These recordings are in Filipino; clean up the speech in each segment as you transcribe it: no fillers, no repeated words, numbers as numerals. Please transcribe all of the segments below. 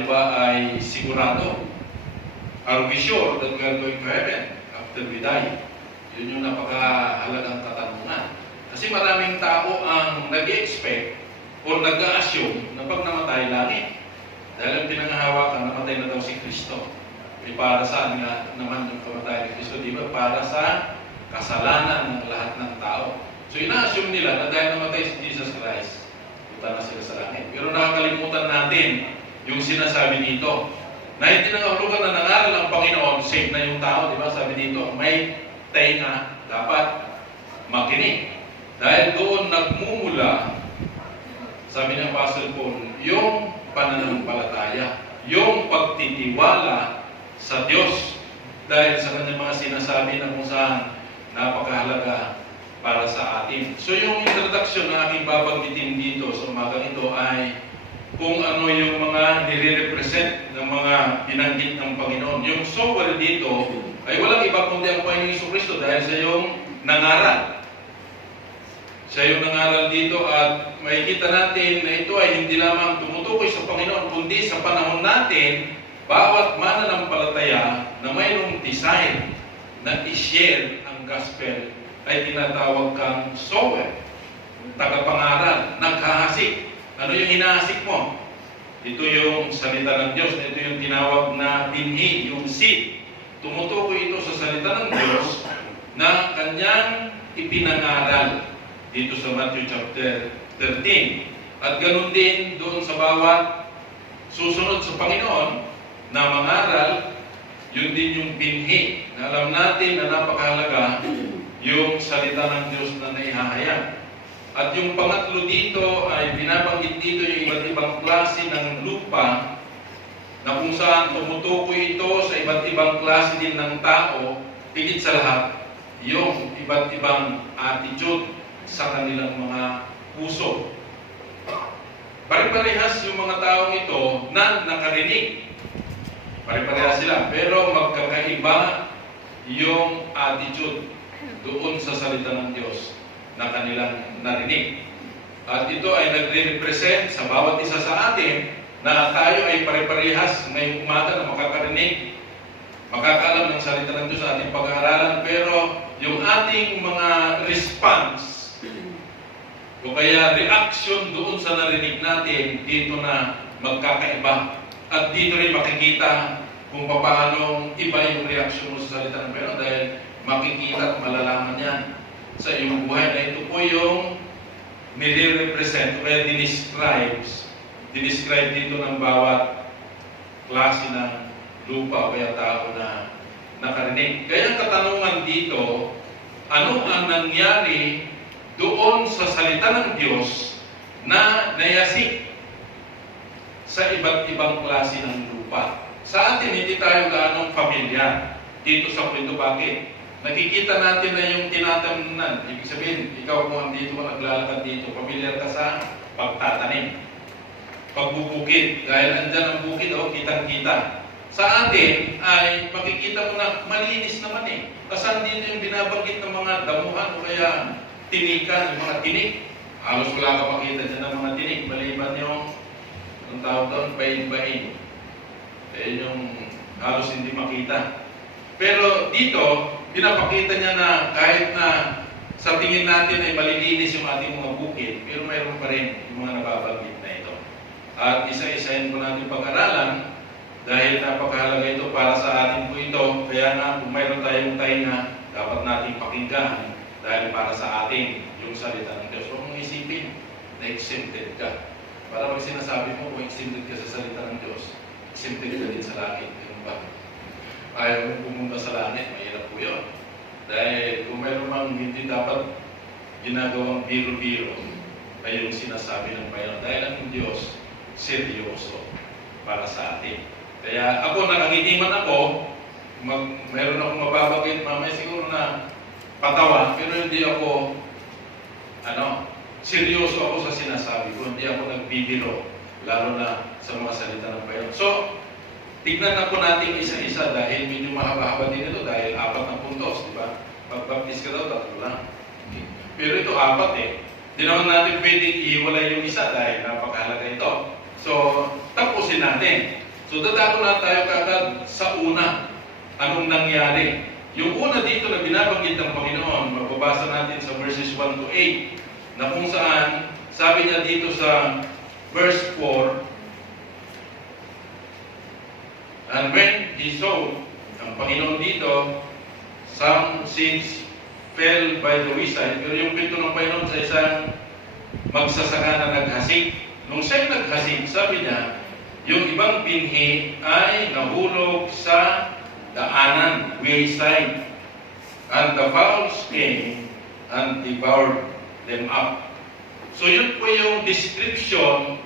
tayo ba ay sigurado? Are we sure that we are going to heaven after we die? Yun yung napakahalagang katanungan. Kasi maraming tao ang nag-expect o nag-assume na pag namatay langit. Dahil ang pinangahawakan, namatay na daw si Kristo. E para saan nga naman yung kamatay ni Kristo? Di ba? Para sa kasalanan ng lahat ng tao. So ina-assume nila na dahil namatay si Jesus Christ, punta na sila sa langit. Pero nakakalimutan natin yung sinasabi dito, na hindi nangahulugan na nangaral ang Panginoon, save na yung tao, di ba? Sabi dito, may tenga, dapat makinig. Dahil doon nagmumula, sabi ng Apostle Paul, yung pananampalataya, yung pagtitiwala sa Diyos. Dahil sa kanyang mga sinasabi na kung saan napakahalaga para sa atin. So yung introduction na aking babanggitin dito sa umagang ito ay kung ano yung mga nire-represent ng mga binanggit ng Panginoon. Yung sower dito ay walang iba kundi ang Panginoong Jesucristo dahil siya yung nangaral. Siya yung nangaral dito at makikita natin na ito ay hindi lamang tumutukoy sa Panginoon kundi sa panahon natin, bawat mananampalataya na mayroong desire na i-share ang gospel ay tinatawag kang sower, tagapangaral, naghahasik. Ano yung hinahasik mo? Ito yung salita ng Diyos. Ito yung tinawag na binhi, yung seed. Tumutukoy ito sa salita ng Diyos na kanyang ipinangaral dito sa Matthew chapter 13. At ganun din doon sa bawat susunod sa Panginoon na mangaral, yun din yung binhi. Na alam natin na napakahalaga yung salita ng Diyos na naihahayag. At yung pangatlo dito ay binabanggit dito yung iba't ibang klase ng lupa na kung saan tumutukoy ito sa iba't ibang klase din ng tao, higit sa lahat, yung iba't ibang attitude sa kanilang mga puso. Pare-parehas yung mga taong ito na nakarinig. Pare-parehas sila, pero magkakaiba yung attitude doon sa salita ng Diyos na kanilang narinig. At ito ay nagre-represent sa bawat isa sa atin na tayo ay pare-parehas ngayong umaga na makakarinig, makakaalam ng salita ng Diyos sa ating pag-aaralan, pero yung ating mga response o kaya reaction doon sa narinig natin, dito na magkakaiba. At dito rin makikita kung paano iba yung reaction mo sa salita ng Panginoon dahil makikita at malalaman yan sa iyong buhay na ito po yung nire-represent o kaya dinescribe dito ng bawat klase ng lupa o kaya tao na nakarinig. Kaya ang katanungan dito, ano ang nangyari doon sa salita ng Diyos na nayasik sa iba't ibang klase ng lupa? Sa atin, hindi tayo gaanong pamilyar dito sa kwento. Bakit? Nakikita natin na yung tinatanan. Ibig sabihin, ikaw kung andito ka, naglalakad dito, pamilyar ka sa pagtatanim, pagbubukid. Dahil andyan ang bukid, kitang-kita. Sa atin, ay makikita mo na malinis naman eh. Kasi andito yung binabanggit ng mga damuhan o kaya tinikan, yung mga tinik. Halos wala ka makita dyan ng mga tinik. Maliban yung, ang tawag doon, bain-bain. Yung halos hindi makita. Pero dito, pinapakita niya na kahit na sa tingin natin ay malilinis yung ating mga bukid, pero mayroon pa rin yung mga nababanggit na ito. At isa-isahin po natin pag-aralan dahil napakahalaga ito para sa atin po ito. Kaya nga, kung mayroon tayong tainga, dapat natin pakinggan dahil para sa atin yung salita ng Diyos. Huwag mong isipin na exempted ka. Para pag sinasabi mo, kung exempted ka sa salita ng Diyos, exempted ka din sa langit. Yung ba? Ayaw mo pumunta sa langit, mahirap po yun. Dahil kung mayroon mang hindi dapat ginagawang biro-biro, ay yung sinasabi ng Panginoon. Dahil ang Diyos, seryoso para sa atin. Kaya ako, nakangitiman ako, mayroon akong mababagit, mamaya siguro na patawa, pero hindi ako, seryoso ako sa sinasabi ko, hindi ako nagbibiro, lalo na sa mga salita ng Panginoon. So, tignan na po natin isa-isa dahil medyo mahaba-haba din ito dahil 4 na puntos, di ba? Pag-baptize ka daw, 3 lang. Pero ito 4 eh. Di naman natin pwedeng ihiwalay yung isa dahil napakahalaga ito. So, tapusin natin. So dadako na tayo kagad sa una. Anong nangyari? Yung una dito na binabanggit ng Panginoon, mababasa natin sa verses 1 to 8, na kung saan, sabi niya dito sa verse 4, and when he saw, ang Panginoon dito, some seeds fell by the wayside, pero yung pinto ng Panginoon sa isang magsasaka na naghasik. Nung siya'y naghasik, sabi niya, yung ibang binhi ay nahulog sa daanan, wayside, and the fowls came and devoured them up. So yun po yung description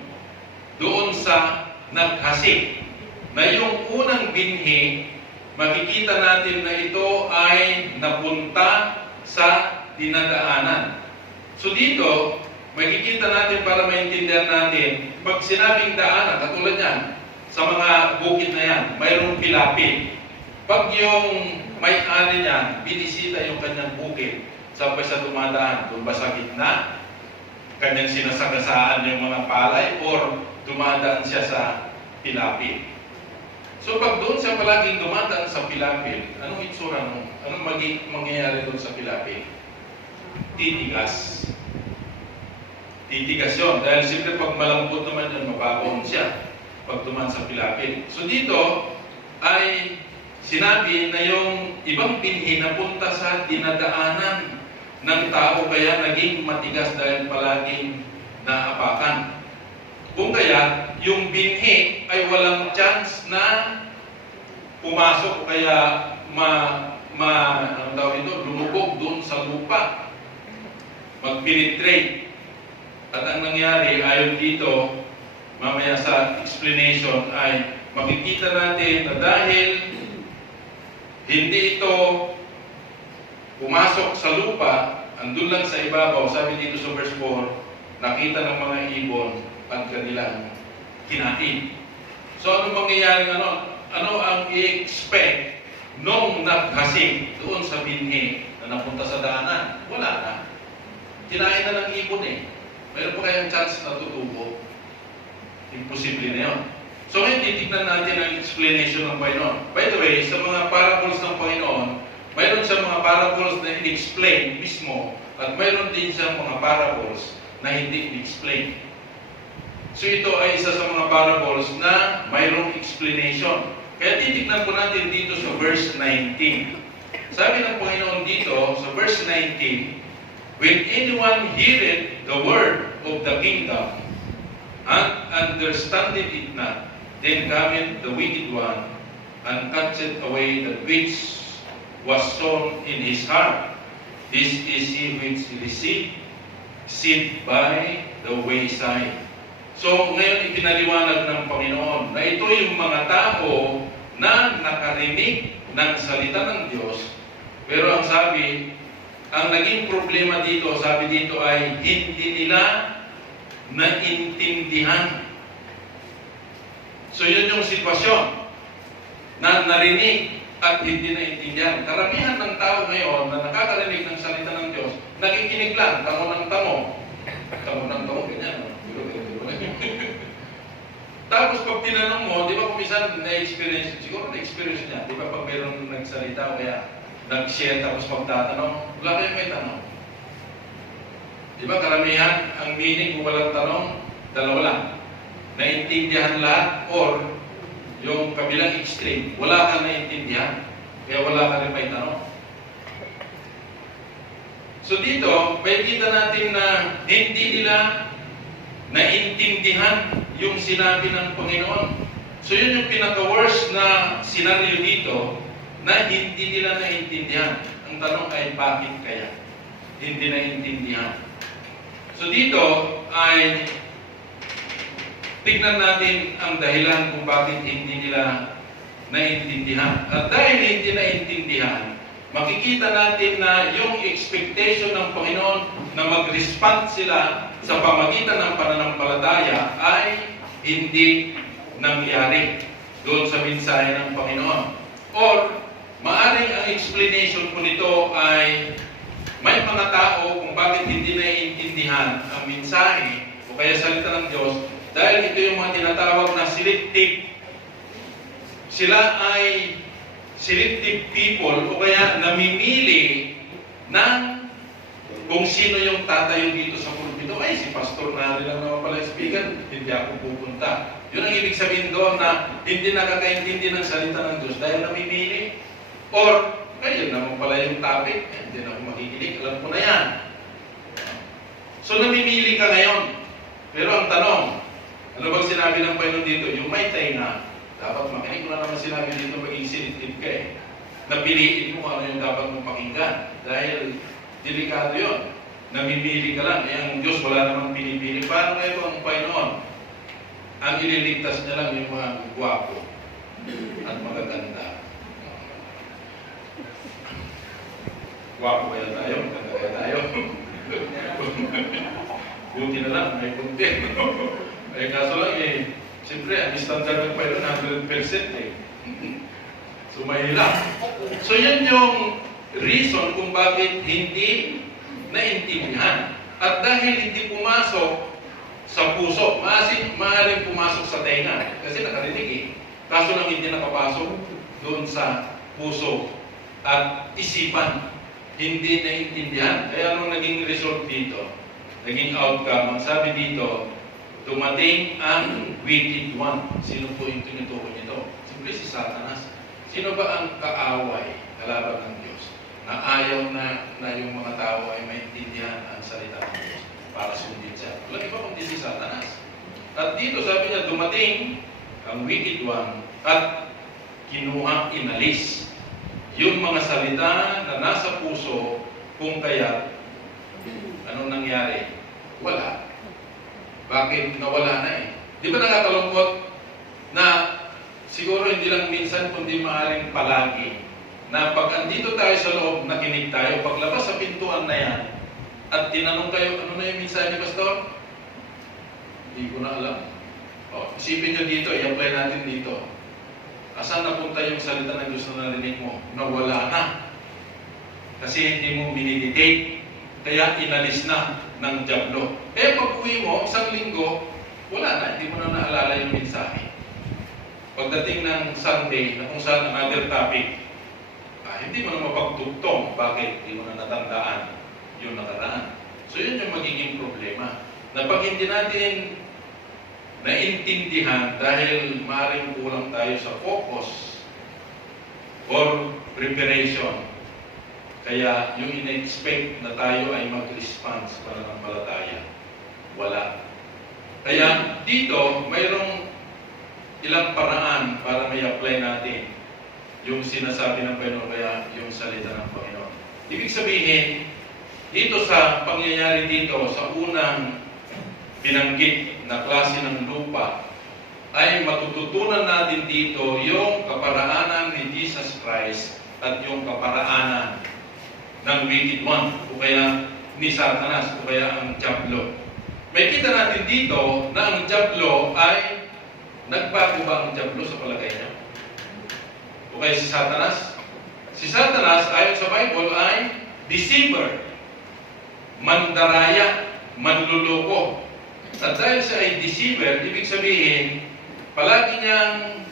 doon sa naghasik, na yung unang binhi, makikita natin na ito ay napunta sa dinadaanan. So dito, makikita natin para maintindihan natin, pag sinabing daanan, katulad yan, sa mga bukid na yan, mayroong pilapil. Pag yung may-ari niyan, binisita yung kanyang bukid, sabay sa dumadaan, doon ba sa gitna, kanyang sinasagasaan yung mga palay, or dumadaan siya sa pilapil. So pag doon siya palaging dumadaan sa pilapil, anong itsura mo? Anong mangyayari doon sa pilapil? Titigas. Titigas yun. Dahil siyempre pag malambot naman yun, mababaon siya pag duman sa pilapil. So dito ay sinabi na yung ibang binhi na punta sa dinadaanan ng tao kaya naging matigas dahil palaging naapakan. Kung kaya, yung binhi ay walang chance na pumasok kaya anong tawag ito, lumubog doon sa lupa, mag-penetrate. At ang nangyari, ayon dito, mamaya sa explanation, ay makikita natin na dahil hindi ito pumasok sa lupa, andun lang sa ibabaw, sabi dito sa verse 4, nakita ng mga ibon at kanilang kinain. So ano mangyayari ano ang i-expect nung naghasik doon sa binhi na napunta sa daanan? Wala na. Kinain na ng ibon eh. Mayroon pa kayang chance na tutubo? Imposible na yun. So ngayon titignan natin ang explanation ng Panginoon. By the way, sa mga parables ng Panginoon, mayroon siyang mga parables na in-explain mismo at mayroon din siyang mga parables na hindi in-explain. So ito ay isa sa mga parables na mayroong explanation. Kaya titignan po natin dito sa verse 19. Sabi ng Panginoon dito sa verse 19, when anyone heareth the word of the kingdom and understandeth it not, then cometh the wicked one and catcheth away that which was sown in his heart. This is he which received seed by the wayside. So, ngayon ipinaliwanag ng Panginoon na ito yung mga tao na nakarinig ng salita ng Diyos. Pero ang sabi, ang naging problema dito, sabi dito ay hindi nila naintindihan. So, yun yung sitwasyon na narinig at hindi naintindihan. Karamihan ng tao ngayon na nakakarinig ng salita ng Diyos, nakikinig lang, tango ng tango. Tango ng tango, ganyan. Tapos pag tinanong mo, di ba kung minsan na-experience, siguro na-experience niya, di ba pag mayroong nagsalita o kaya nag-share tapos magtatanong, wala kayong may tanong. Di ba karamihan, ang meaning kung walang tanong, dalawa lang. Naintindihan lahat or yung kabilang extreme, wala kang naintindihan, kaya wala ka rin may tanong. So dito, may kita natin na hindi nila naintindihan yung sinabi ng Panginoon. So yun yung pinaka-worst na scenario dito na hindi nila naintindihan. Ang tanong ay bakit kaya? Hindi naintindihan. So dito ay tignan natin ang dahilan kung bakit hindi nila naintindihan. At dahil hindi naintindihan, makikita natin na yung expectation ng Panginoon na mag-respond sila sa pamagitan ng pananampalataya ay hindi nangyari doon sa mensahe ng Panginoon. Or, maaring ang explanation po nito ay may mga tao kung bakit hindi naiintindihan ang mensahe o kaya salita ng Diyos dahil ito yung mga tinatawag na selective sila ay selective people o kaya namimili ng kung sino yung tatayo dito sa pulpito. Ay, si pastor na lang naman pala speaker, hindi ako pupunta. Yun ang ibig sabihin doon na hindi nakakaintindi ng salita ng Diyos dahil namimili. Or, ayun naman pala yung topic, hindi na ako makikinig, alam ko na yan. So, namimili ka ngayon. Pero ang tanong, ano bang sinabi ng Panginoon dito? Yung may tainga, dapat makinig. Wala naman sinabi dito maging selective ka eh. Napiliin mo kung ano yung dapat mong pakinggan. Dahil delikado yun. Namimili ka lang. Eh, ang Diyos wala namang pinipili. Paano ngayon ang Panginoon? Ang ililigtas niya lang yung mga gwapo at magaganda. Gwapo kaya tayo? Maganda kaya tayo? Buti na lang, may punti. Eh, kaso lang eh, siyempre, ang standard ng Panginoon, 100% eh. So, mahirap. So, yan yung reason kung bakit hindi naintindihan. At dahil hindi pumasok sa puso, maaaring pumasok sa tenga. Kasi nakarinig eh. Kaso lang hindi nakapasok doon sa puso at isipan. Hindi naintindihan. Kaya anong naging result dito? Naging outcome. Ang sabi dito, dumating ang wicked one. Sino po yung tinutukoy nito? Siyempre si Satanas. Sino ba ang kaaway, kalaban ng Diyos, na ayaw na yung mga tao ay maintindihan ang salita ng Diyos para sundin siya? Wala iba kundi si Satanas. At dito sabi niya, dumating ang wicked one at kinuha, inalis yung mga salita na nasa puso, kung kaya anong nangyari? Wala. Bakit nawala na eh? Di ba nakakalungkot na siguro hindi lang minsan kundi maaaring palagi na pag andito tayo sa loob, nakinig tayo, paglabas sa pintuan na yan at tinanong kayo, ano na yung minsan ni Pastor? Hindi ko na alam. O, isipin nyo dito, i-apply natin dito. Asan napunta yung salita ng Diyos na narinig mo? Nawala na. Kasi hindi mo minidicate, kaya inalis na ng dyablo. Eh, pag uwi mo, isang linggo, wala na, hindi mo na naalala yung mensahe. Pagdating ng Sunday, na kung saan another topic, hindi mo na mapagtugtong. Bakit? Hindi mo na natandaan yung nakaraan. So, yun yung magiging problema. Na pag hindi natin naintindihan dahil maaaring kulang tayo sa focus or preparation, kaya yung in-expect na tayo ay mag-response para ng palataya, wala. Kaya dito, mayroong ilang paraan para may apply natin yung sinasabi ng Panginoon, kaya yung salita ng Panginoon. Ibig sabihin, dito sa pangyayari dito, sa unang binanggit na klase ng lupa, ay matututunan natin dito yung kaparaanan ni Jesus Christ at yung kaparaanan ng wicked one, o kaya ni Satanas, o kaya ang dyablo. May kita natin dito na ang dyablo ay nagbago ba ang dyablo sa palagay niya? O kaya si Satanas? Si Satanas, ayon sa Bible, ay deceiver, mandaraya, manluloko. At dahil siya ay deceiver, ibig sabihin, palagi niyang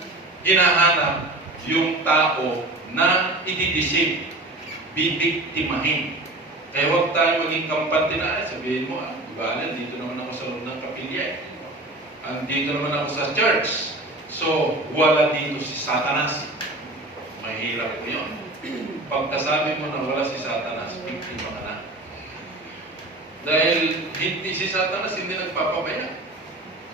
hinahanap yung tao na i-deceive, bibiktimahin. Kaya huwag tayo maging kampante na, sabihin mo, diba, dito naman ako sa loob ng kapilya. Dito naman ako sa church. So, wala dito si Satanas. Mahirap ko yun. Pagkasabi mo na wala si Satanas, biktima ka na. Dahil si Satanas hindi nagpapabaya.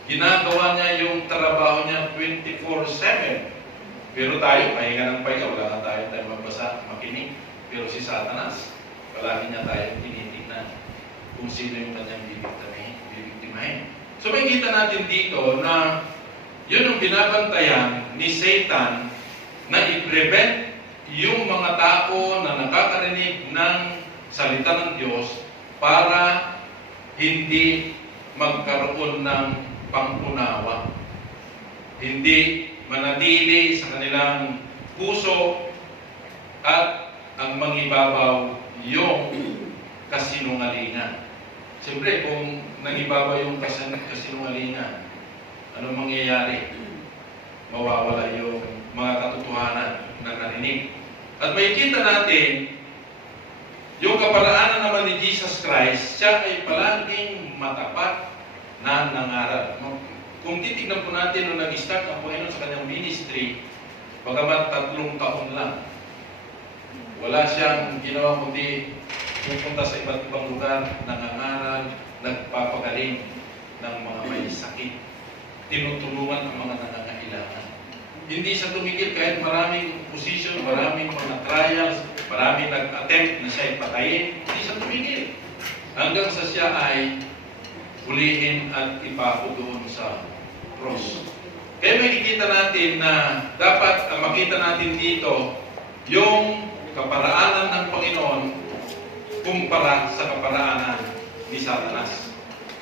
Ginagawa niya yung trabaho niya 24/7. Pero tayo, pahinga ng pahinga, wala na tayo magbasa, makinig. Pero si Satanas, palagi niya tayo tinitingnan kung sino yung kanyang bibiktimahin. So may kita natin dito na yun ang binabantayan ni Satan na i-prevent yung mga tao na nakakarinig ng salita ng Diyos para hindi magkaroon ng pangunawa. Hindi manatili sa kanilang puso at ang mangibabaw yung kasinungalingan. Siyempre, kung nangibabaw yung kasinungalingan, anong mangyayari? mga katotohanan na narinig. At makikita natin, yung kaparaanan naman ni Jesus Christ, siya ay palaging matapat na nangaral. Kung titignan po natin nung nag-start ang Panginoon sa kanyang ministry, bagamat 3 taon lang, wala siyang ginawa kundi pupunta sa iba't ibang lugar, nangangaral, nagpapagaling ng mga may sakit, tinutulungan ang mga nangangailangan. Hindi siya tumigil kahit maraming opposition, maraming mga trials, maraming nag-attempt na siya ipatayin. Hindi siya tumigil. Hanggang sa siya ay hulihin at ipako doon sa cross. Kaya makikita natin na dapat makita natin dito yung kaparaanan ng Panginoon kumpara sa kaparaanan ni Satanas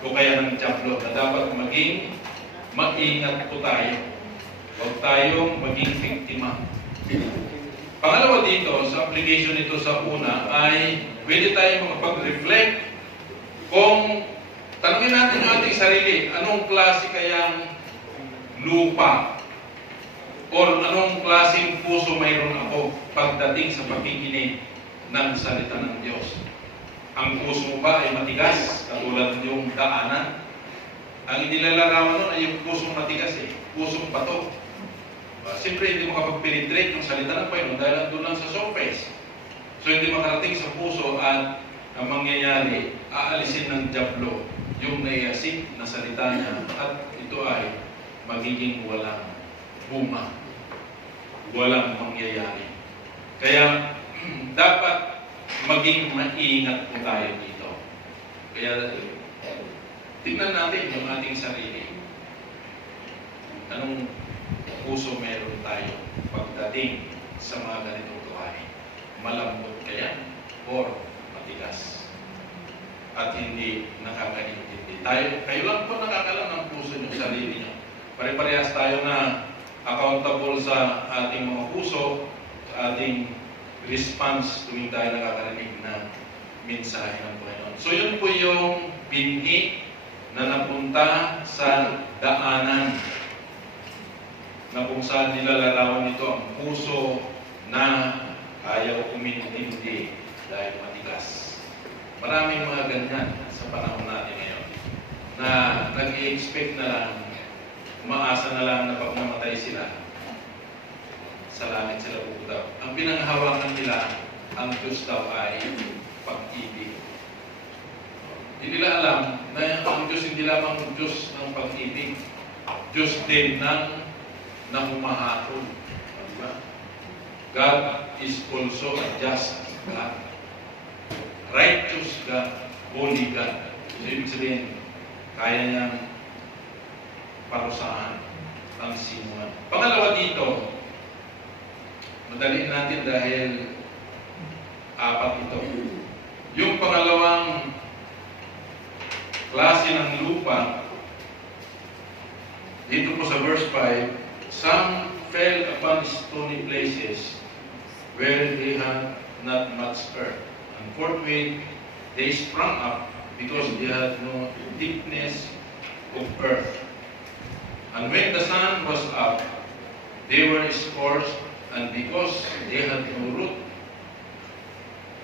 o kaya ng Diablo, na dapat maging maingat po tayo. Huwag tayong maging biktima. Pangalawa dito, sa application nito sa una, ay pwede tayong makapag-reflect kung tanungin natin ang ating sarili, anong klase kayang lupa or anong klaseng puso mayroon ako pagdating sa pakikinig ng salita ng Diyos. Ang puso mo ba ay matigas, katulad yung daanan? Ang inilalarawan nun ay yung pusong matigas pusong bato. Siyempre, hindi makapag-penetrate yung salita ng Panginoon dahil doon lang sa surface. So, hindi makarating sa puso at ang mangyayari, aalisin ng Diablo yung naiasip na salita niya at ito ay magiging walang bunga. Walang mangyayari. Kaya, dapat maging maingat po tayo dito. Kaya, tingnan natin yung ating sarili. Anong puso meron tayo pagdating sa mga ganitong gawain? Malambot kaya or matigas? At hindi nakakaintindi. Kayo lang po nakakalam ng puso nyo, sarili nyo. Pare-parehas tayo na accountable sa ating mga puso, sa ating response tuwing tayo nakakarinig ng mensahe ng Panginoon. So yun po yung binhi na napunta sa daanan na kung saan nilalarawan nito ang puso na ayaw umintindi dahil matigas. Maraming mga ganyan sa panahon natin ngayon na nag-i-expect na lang, umaasa na lang na pag namatay sila, sa langit sila pupunta. Ang pinanghawakan nila, ang Diyos daw ay pag-ibig. Hindi nila alam na ang Diyos hindi lamang Diyos ng pag-ibig, Diyos din ng humahatol. Diba? God is also a just God. Righteous God, holy God. So, ibig sabihin, kaya niyang parusahan ang sinuman. Pangalawa dito, madaliin natin dahil 4 ito. Yung pangalawang klase ng lupa, dito po sa verse 5, some fell upon stony places where they had not much earth. And forthwith they sprang up because they had no deepness of earth. And when the sun was up, they were scorched, and because they had no root,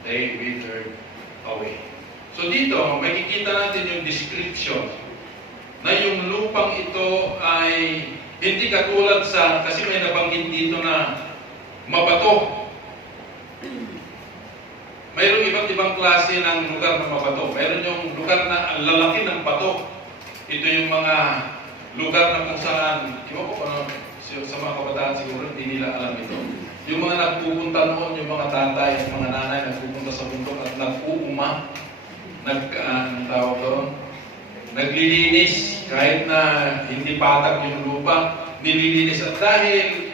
they withered away. So dito, makikita natin yung description na yung lupang ito ay hindi katulad sa, kasi may nabanggit dito na mabato. Mayroong iba't ibang klase ng lugar na mabato. Mayroon yung lugar na ang lalaki ng bato. Ito yung mga lugar na kung saan, iba ko pa sa mga kabataan siguro, hindi nila alam ito. Yung mga nagpupunta noon, yung mga tatay at mga nanay nagpupunta sa bundok at nag-uuma, tawag doon, naglilinis kahit na hindi patag yung lupa, nililinis. At dahil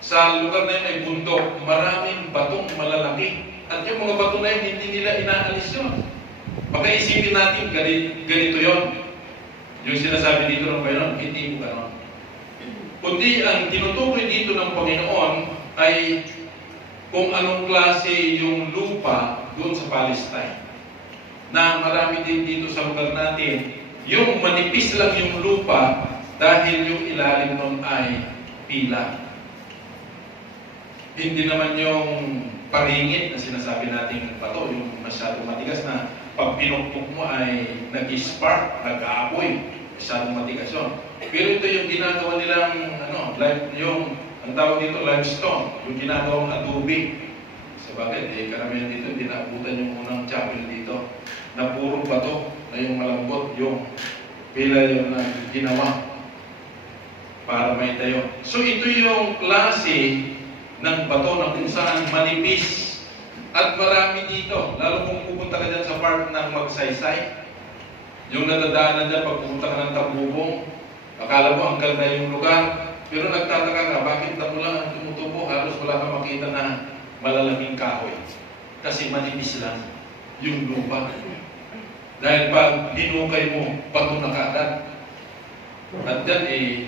sa lugar na yun ay bundok, maraming batong malalaki. At yung mga bato na yun, hindi nila inaalis yun. Baka isipin natin, ganito yun. Yung sinasabi dito ng Panginoon, hindi mo ganon. Kundi ang tinutukoy dito ng Panginoon ay kung anong klase yung lupa doon sa Palestine. Na marami din dito sa lugar natin, yung manipis lang yung lupa dahil yung ilalim nun ay pila. Hindi naman yung paringit na sinasabi nating bato, yung masyadong matigas na pag pinukpok mo ay nag-spark, nag-aapoy, masyadong matigas yun. Pero ito yung ginagawa nilang, yung, ang tawag dito, limestone, yung ginagawang adobe. Sabagay, karamihan dito, hindi naabutan yung unang chapel dito, na puro bato, na yung malambot, yung pila yung ginawa para may tayo. So ito yung klase ng bato na kung saan manipis at marami dito. Lalo kung pupunta ka dyan sa part ng Magsaysay, yung nadadaanan dyan pag pupunta ka ng Tambubong, akala mo ang ganda yung lugar, pero nagtataka ka, bakit damo lang ang tumutubo, halos wala kang makita na malalaming kahoy. Kasi manipis lang yung lupa. Dahil pag hinukay mo, bato na kaagad. At dyan,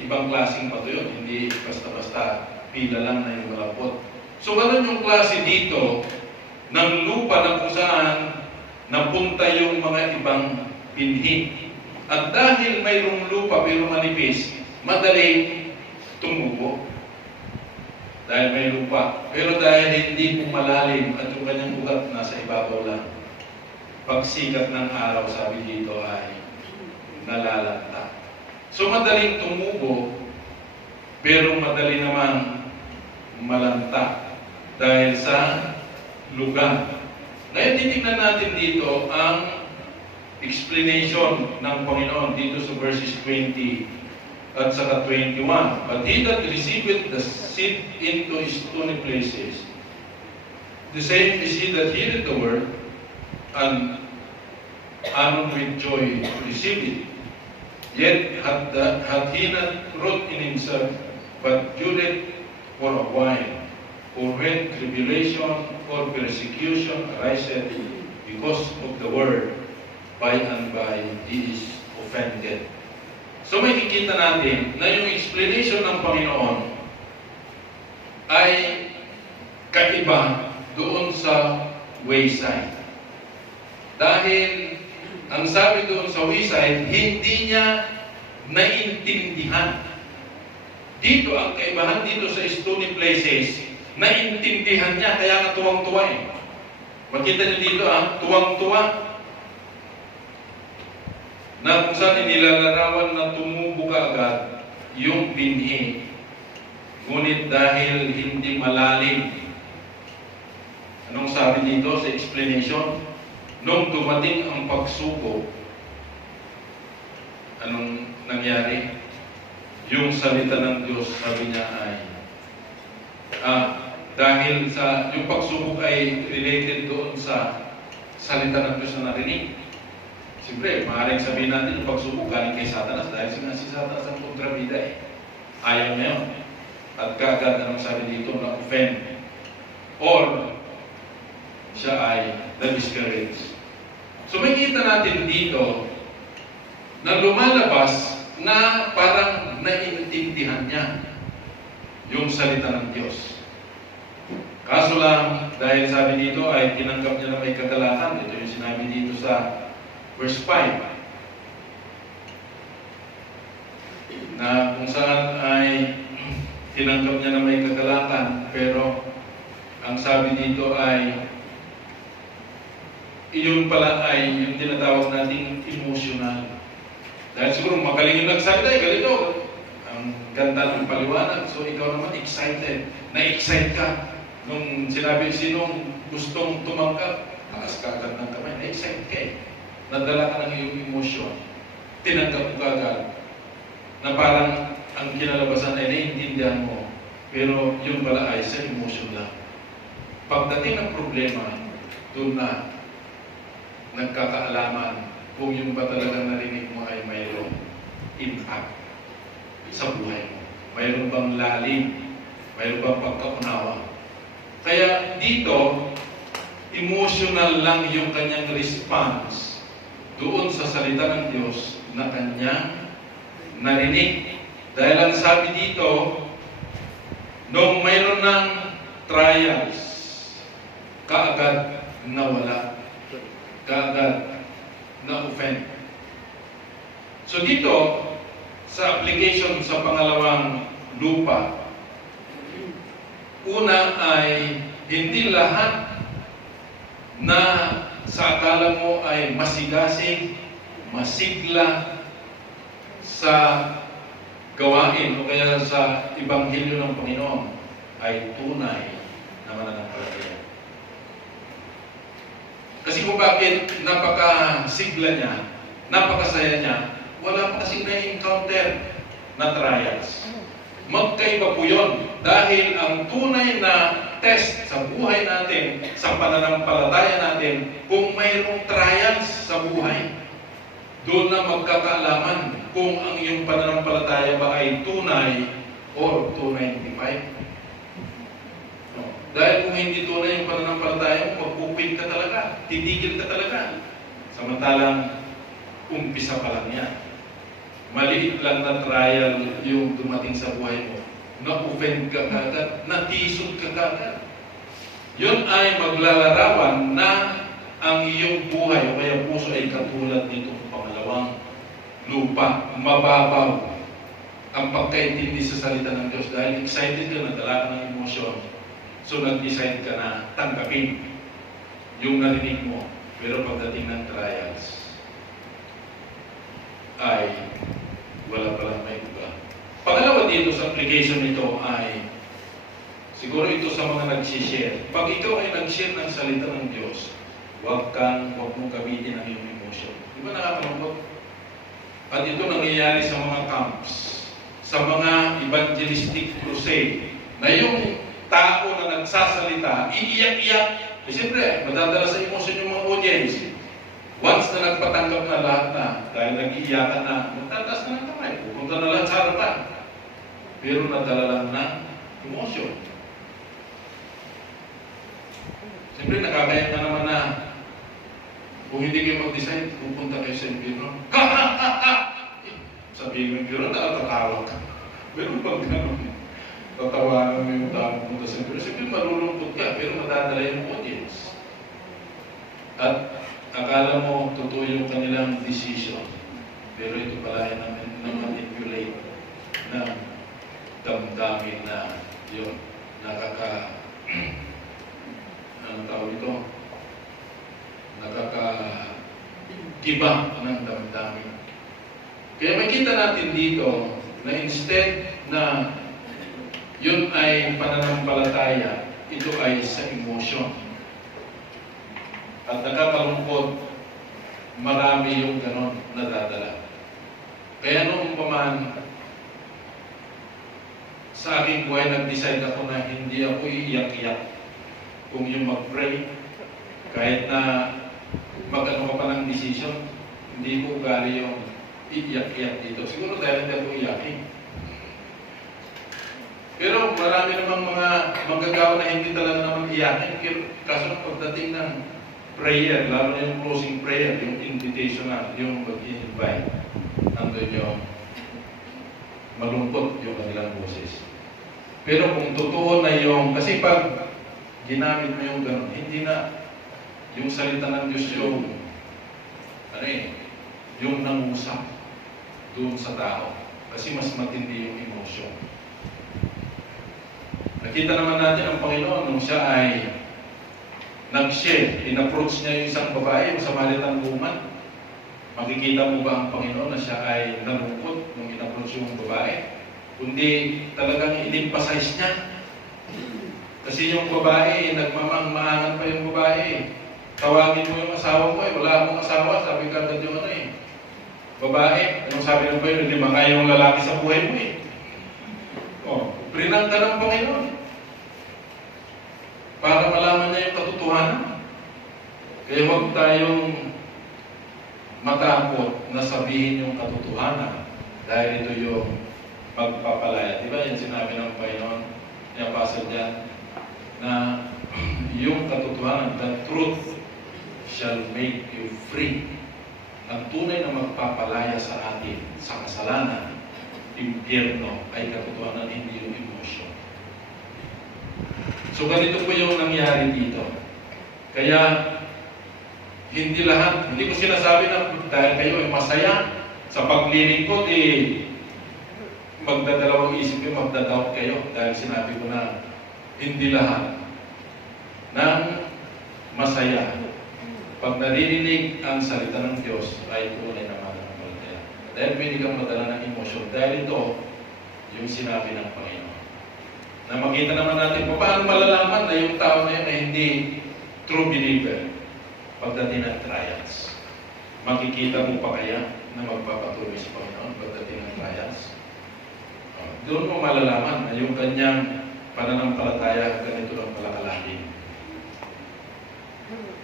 ibang klaseng bato yun. Hindi basta-basta pila lang na yung malapot. So, ganun yung klase dito ng lupa na kung saan napunta yung mga ibang binhi. At dahil mayroong lupa pero manipis, madaling tumubo. Dahil may lupa. Pero dahil hindi po malalim at yung kanyang ugat nasa ibabaw lang, pagsikat ng araw, sabi dito, ay nalalanta. So, madaling tumubo, pero madali namang malanta dahil sa lugar. Ngayon, titignan natin dito ang explanation ng Panginoon dito sa verses 20 at saka 21. But he that receiveth the seed into his stony places, the same is he that heareth the word, and anon with joy receive it. Yet hath he not root in himself, but dureth for a while. For when tribulation or persecution ariseth because of the word, by and by he is offended. So may kikita natin na yung explanation ng Panginoon ay kaiba doon sa wayside. Dahil ang sabi doon sa wayside, hindi niya naintindihan. Dito, ang kaibahan dito sa stony places, naintindihan niya, kaya nga tuwang-tuwa eh. Makita niyo dito tuwang-tuwa. Na kung saan inilalarawan na tumubo agad yung binhi. Ngunit dahil hindi malalim. Anong sabi dito sa explanation? Nung dumating ang pagsubok, anong nangyari? Yung salita ng Diyos, sabi niya ay, dahil sa, yung pagsubok ay related doon sa salita ng Diyos na narinig. Siyempre, maaaring sabihin natin yung pagsubok galing kay Satanas dahil si Satanas ang kontrabida eh. Ayaw niya yun. At kagad anong sabi dito na offend. Or, siya ay na-discourage. So, makikita natin dito na lumalabas na parang naiintindihan niya yung salita ng Diyos. Kaso lang, dahil sabi dito ay tinanggap niya na may kagalakan. Ito yung sinabi dito sa verse 5. Na kung saan ay tinanggap niya na may kagalakan, pero ang sabi dito ay iyon pala ay yung tinatawag nating emotional. Dahil siguro magaling yung nagsalita, ganito. Ang ganda ng paliwanag. So ikaw naman excited. Na-excite ka. Nung sinabi sinong gustong tumangkap, takas ka agad ng kamay. Na-excite ka eh. Nadala ka ng iyong emosyon. Tinanggap mo agad. Na parang ang kinalabasan ay naiintindihan mo. Pero yun pala ay sa emosyon lang. Pagdating ng problema, doon na nagkakaalaman kung yung ba talagang narinig mo ay mayroong impact sa buhay mo. Mayroon bang lalim? Mayroon bang pagkaunawa? Kaya dito, emotional lang yung kanyang response doon sa salita ng Diyos na kanyang narinig. Dahil ang sabi dito, nung mayroon ng trials, kaagad nawala. Kaagad na-offend. So dito, sa application sa pangalawang lupa, Una ay hindi lahat na sa akala mo ay masigasig, masigla sa gawain o kaya sa Ebanghelyo ng Panginoon ay tunay na mananampalataya. Kasi kung bakit napakasigla niya, napakasaya niya, wala pa kasing na-encounter na trials. Magkaiba po yun. Dahil ang tunay na test sa buhay natin, sa pananampalataya natin, kung mayroong trials sa buhay, doon na magkakaalaman kung ang iyong pananampalataya ba ay tunay or 295. No. Dahil kung hindi tunay yung pananampalataya mo, magpukwit ka talaga, titigil ka talaga. Samantalang, umpisa pa lang yan. Maliit lang na trial yung dumating sa buhay mo. Na-offend ka kagad, natisod ka kagad. Yun ay maglalarawan na ang iyong buhay o kaya puso ay katulad nitong pangalawang lupa. Mababaw ang pagkaintindi sa salita ng Diyos dahil excited ka, nadala ka ng emosyon. So nag-decide ka na tanggapin yung narinig mo. Pero pagdating ng trials, ay wala palang may iba. Pangalawa dito sa application nito ay siguro ito sa mga nagsishare. Pag ikaw ay nag-share ng salita ng Diyos, huwag mong gamitin ang iyong emotion. Di ba nakakalungkot? At ito nangyayari sa mga camps, sa mga evangelistic crusade, na yung tao na nagsasalita, iiyak-iyak. Siyempre, madadala sa emosyon yung mga audience. Once na nagpatanggap na lahat na, dahil nag-iiyakan na, magtataas na ng kamay, pupunta na lahat sa harapan. Pero nadala lang ng emosyon. Siyempre, nakakaya ka naman na, kung hindi kayo mag-decide, pupunta kayo sa impyerno. Sabihin mo impyerno, nakatatawa ka. Pero pag gano'n, tatawanan mo yung tao pupunta sa impyerno. Siyempre, malulungkot ka, pero madadala yung audience. At akala mo totoo yung kanilang decision. Pero ito pala ay na-manipulate ng damdamin na yun. Anong tawag ito? Nakakagiba ng damdamin. Kaya makita natin dito na instead na yun ay pananampalataya, ito ay sa emotion. At nakakalungkot, marami yung ganon nadadala. Kaya noong paman, sa aking buhay, nag-decide ako na hindi ako iiyak-iyak kung yung mag-pray. Kahit na mag-ano ka pa ng decision, hindi ko ugali yung iiyak-iyak dito. Siguro dahil hindi ako iyakin. Pero marami namang mga manggagawa na hindi talaga naman iyakin. Kaso pagdating ng prayer, lalo na yung closing prayer, yung invitational, yung mag-invite, nandun yung malungkot yung kanilang boses. Pero kung totoo na yung, kasi pag ginamit mo yung gano'n, hindi na yung salita ng Diyos yung, yung nangusap doon sa tao. Kasi mas matindi yung emosyon. Nakita naman natin ang Panginoon nung siya ay nag-share, in-approach niya yung isang babae, yung Samaritan woman. Makikita mo ba ang Panginoon na siya ay nalungkot nung in-approach yung babae? Kundi talagang in-emphasize niya. Kasi yung babae, nagmamang-maangan pa yung babae. Tawagin mo yung asawa mo, wala akong asawa, sabi ka agad yung babae, anong sabi ng Panginoon, hindi makayang lalaki sa buhay mo prinang ka ng Panginoon. Para malaman niya yung katotohanan. Kaya huwag tayong matakot na sabihin yung katotohanan dahil ito yung magpapalaya. Diba yung sinabi ng Panginoon, ni Apostle John, na yung katotohanan, the truth shall make you free. Ang tunay na magpapalaya sa atin sa kasalanan, impyerno, ay katotohanan, hindi yung emosyon. So ganito po yung nangyari dito. Kaya hindi lahat, hindi ko sinasabi na dahil kayo ay masaya sa paglilingkod, magdadalawang isip kayo, magdadoubt kayo dahil sinabi ko na hindi lahat ng masaya pag naririnig ang salita ng Diyos ay tunay na mananampalataya. Dahil pwede kang madala ng emosyon. Dahil ito, yung sinabi ng Panginoon. Na makita naman natin kung paano malalaman na yung tao na yun ay hindi true believer pagdating ng trials. Makikita mo pa kaya na magpapatuloy sa Panginoon pagdating ng trials? Doon mo malalaman na yung kanyang pananampalataya ganito lang pala kalaki.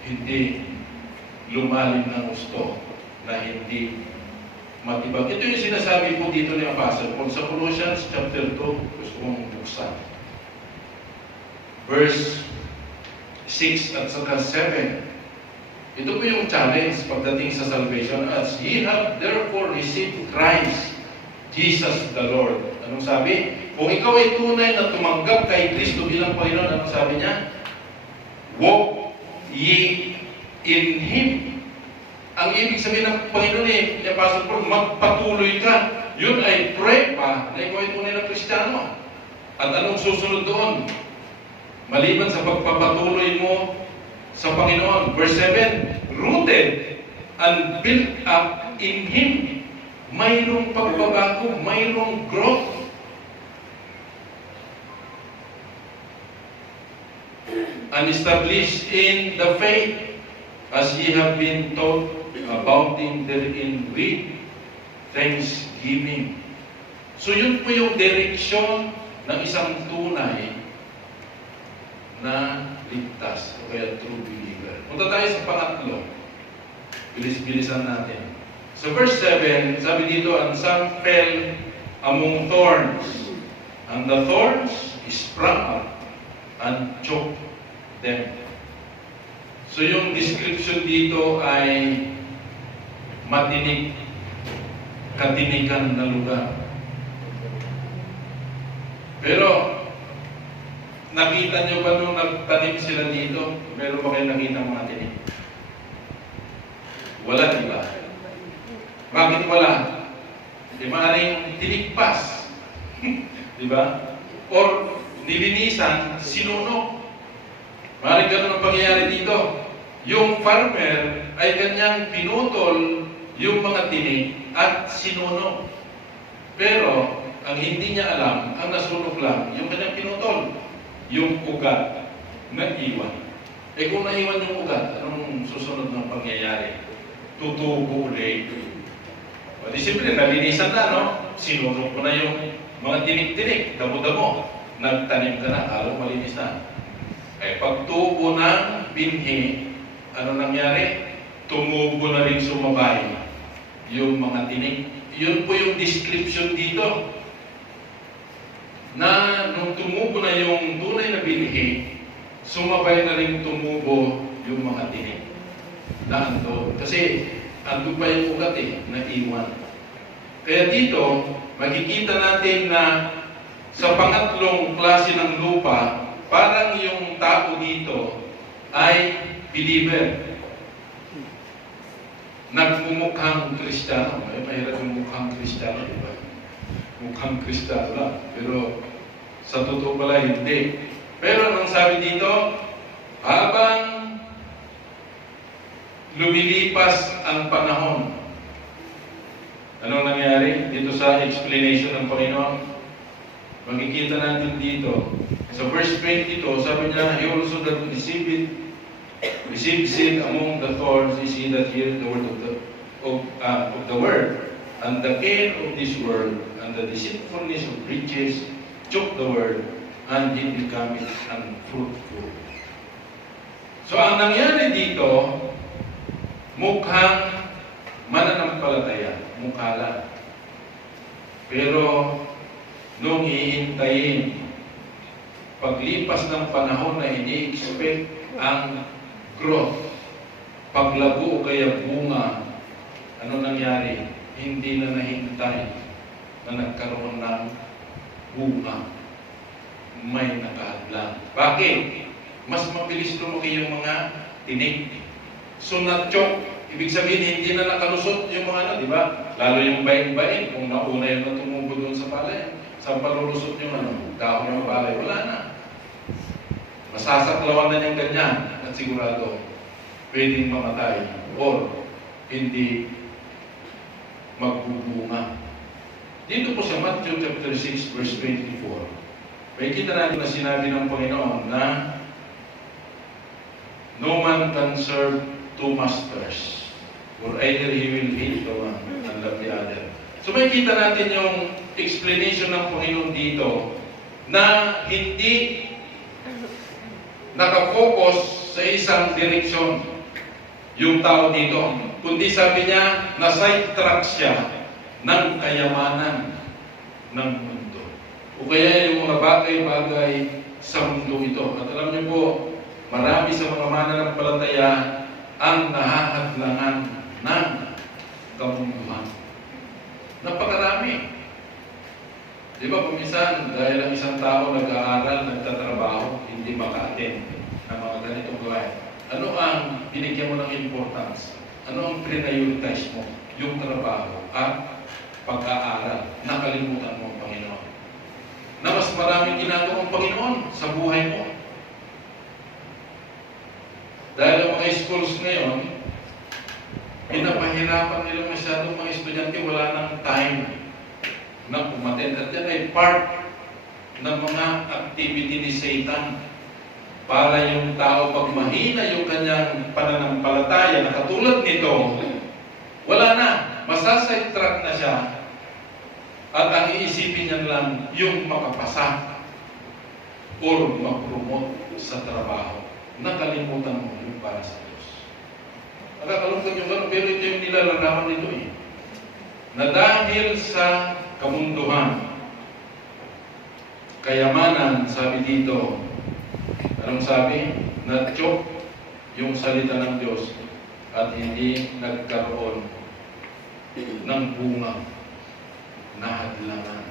Hindi lumalim ng gusto na hindi matibag. Ito yung sinasabi po dito ni Apostle Paul sa Colossians chapter 2. Gusto kong buksan. Verse 6 at saka 7. Ito po yung challenge pagdating sa salvation. As ye have therefore received Christ, Jesus the Lord. Anong sabi? Kung ikaw ay tunay na tumanggap kay Kristo bilang Panginoon, anong sabi niya? Walk ye in Him. Ang ibig sabihin ng Panginoon ni Apostle Paul, magpatuloy ka. Yun ay prueba na ikaw ay tunay na Kristiyano. At anong susunod doon? Maliban sa pagpapatuloy mo sa Panginoon. Verse 7, rooted and built up in Him. Mayroong pagbabago, mayroong growth. And established in the faith as ye have been taught, abounding therein with thanksgiving. So yun po yung direksyon ng isang tunay na ligtas o kaya true believer. Punta tayo sa pangatlo. Bilis-bilisan natin. So verse 7, sabi dito, and some fell among thorns, and the thorns sprang up and choked them. So yung description dito ay matinig, katinigan na lugar. Pero nakita nyo ba nung nagtanim sila dito? Meron ba kayo nakita mga tinig? Wala, di ba? Bakit wala? Di maaaring tinigpas. Di ba? Or nilinisan, sinunog. Maaaring ganun ang pangyayari dito. Yung farmer ay kanyang pinutol yung mga tinig at sinunog. Pero ang hindi niya alam, ang nasunog lang, yung kanyang pinutol, yung ugat na iwan. Eh kung naiwan yung ugat, anong susunod ng pangyayari? Tutubo ulit. O di simple, nalinisan na, no? Sinunog mo na yung mga tinig-tinig, damo-damo. Nagtanim ka na, halong malinis na. Eh pagtubo ng binhi, ano nangyari? Tumubo na rin sumabay yung mga tinig. Yun po yung description dito. Na nung tumubo na yung tunay na binhi, sumabay na rin tumubo yung mga tinig. Na ando. Kasi ando pa yung ugat na iwan. Kaya dito, makikita natin na sa pangatlong klase ng lupa, parang yung tao dito ay believer. Nagmumukhang Kristiyano. Ay, mahirap yung mukhang Kristiyano, di ba? Mukhang Kristiyano lang. Pero sa totoo pala, hindi. Pero anong sabi dito? Habang lumilipas ang panahon, anong nangyari? Dito sa explanation ng Panginoon, makikita natin dito. Sa verse 22, sabi niya, he also that received seed among the thorns is he that heareth the word of the word, and the care of this world, and the deceitfulness of riches choke the word, and it becometh unfruitful. So ang nangyari dito, mukhang mananampalataya, mukha lang. Pero nung hihintayin, paglipas ng panahon na ini-expect ang growth, paglago o kaya bunga, ano nangyari? Hindi na nahintay na nagkaroon ng bunga. May nakahadlang. Bakit? Mas mabilis lumaki yung mga tinig. So na-choke, ibig sabihin hindi na nakalusot yung mga di ba? Lalo yung baing-baing, kung nauna yung natumubo doon sa palay. Saan palulusot yung dahon ng palay? Wala na. Masasaklawan na niyang ganyan at sigurado pwedeng mamatay or hindi magbubunga. Dito po sa Matthew chapter 6 verse 24, may kita natin na sinabi ng Panginoon na no man can serve two masters, for either he will hate the one and love the other. So may kita natin yung explanation ng Panginoon dito na hindi nakafocus sa isang direksyon yung tao dito, kundi sabi niya na sidetrack siya ng kayamanan ng mundo o kaya yung mga bagay-bagay sa mundo ito. At alam niyo po, marami sa mga mananampalataya ang nahahadlangan ng kamunduhan. Napakarami. Di ba, kuminsan, dahil ang isang tao nag-aaral, nagtatrabaho, hindi maka-attend ng mga ganitong gawain. Ano ang binigyan mo ng importance? Ano ang prioritize mo? Yung trabaho at pag-aaral. Nakalimutan mo ang Panginoon. Na mas maraming ginagawa ang Panginoon sa buhay mo. Dahil ang mga schools ngayon, pinapahirapan nila masyadong mga estudyante, wala nang time na umattend. At yan ay part ng mga activity ni Satan para yung tao pag mahina yung kanyang pananampalataya na katulad nito, wala na, masasidetrack na siya at ang iisipin niya lang yung makapasa or mag-promote sa trabaho. Nakalimutan mo yung para sa Diyos. Nakakalungkot yung gano'n, pero ito yung nilalarawan nito eh. Na dahil sa kamunduhan, kayamanan, sabi dito, anong sabi? Na-choke yung salita ng Diyos at hindi nagkaroon ng bunga na hadlangan.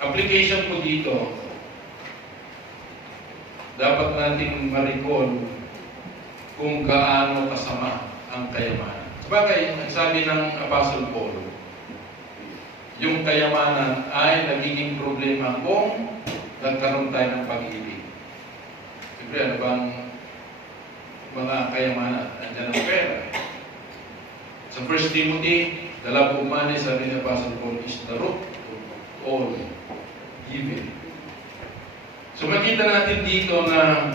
Application po dito, dapat natin ma-recall kung gaano kasama ang kayamanan. Sabagay, sabi ng Apostle Paul, yung kayamanan ay nagiging problema kung nagkaroon tayo ng pag-ibig. Siyempre, ano bang mga kayamanan? Nandiyan ang pera. Sa 1 Timothy, the love of money, sabi ni Apostle Paul, is the root of all evil. So makita natin dito na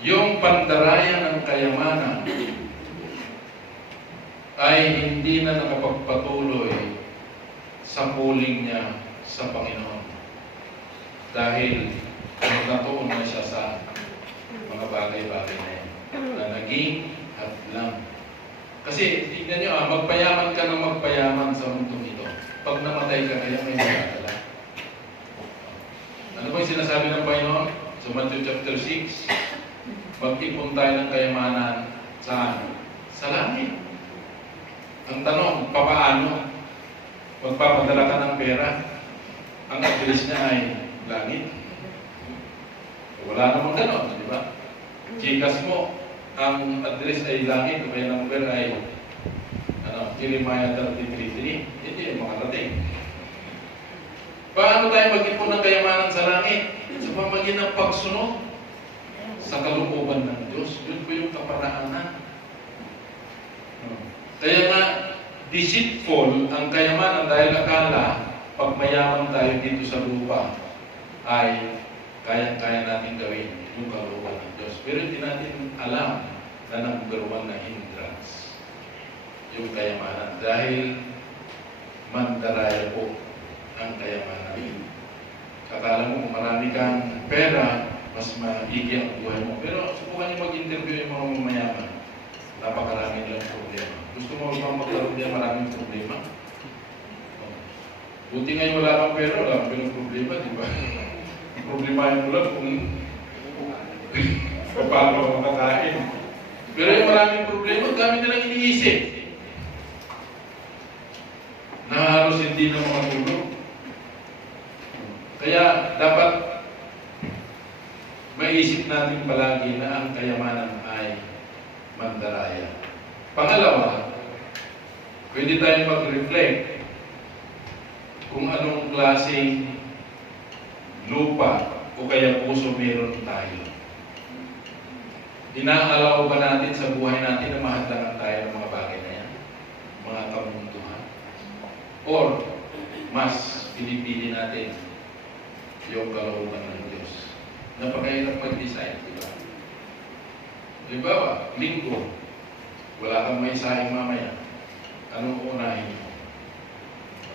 yung pandarayan ng kayamanan ay hindi na nakapagpatuloy sa puling niya sa Panginoon. Dahil natuon na siya sa mga bagay-bagay na yan na naging hadlang. Kasi tignan nyo, magpayaman ka ng magpayaman sa mundong ito. Pag namatay ka, kaya may nakakala. Ano ba yung sinasabi ng Panginoon? Sa Matthew chapter 6, mag-ipon tayo ng kayamanan saan? Sa langit. Ang tanong, papaano? Magpapadala ka ng pera, ang address niya ay langit. Wala namang ganon, di ba? Chikas mo, ang address ay langit, o kaya number ay Jeremiah 33:3. Hindi yung makarating. Paano tayo mag-ipon ng kayamanan sa langit? Sa pamamagitan ng pagsunod sa kalooban ng Diyos. Yun po yung kaparaanan. Kaya nga, deceitful ang kayamanan dahil akala pag mayaman tayo dito sa lupa ay kaya-kaya natin gawin yung kalooban ng Diyos. Pero hindi natin alam na number one na hindrance yung kayamanan dahil mandaraya po ang kayamanan. Akala mo kung marami kang pera, mas maigi ang buhay mo. Pero subukan niyo mag-interview yung mga mayaman. Napakarami nilang problema. Gusto mo magkaroon niya maraming problema? Buti ngayon wala kang pera, wala kang pinong problema, di ba? Ang problema mo lang kung paano makakain. Pero yung maraming problema, dami nilang iniisip. Na halos hindi na makatulog. Kaya dapat maisip natin palagi na ang kayamanan ay mandaraya. Pangalawa, pwede tayong mag-reflect kung anong klaseng lupa o kaya puso meron tayo? Inaalaw ba natin sa buhay natin na mahadlangan tayo ng mga bagay na yan? Mga kamunduhan? Or mas pinipili natin yung kalooban ng Diyos? Napakahirap mag-decide, di ba? Halimbawa, linggo, wala kang may sahing mamaya. Anong unahin mo?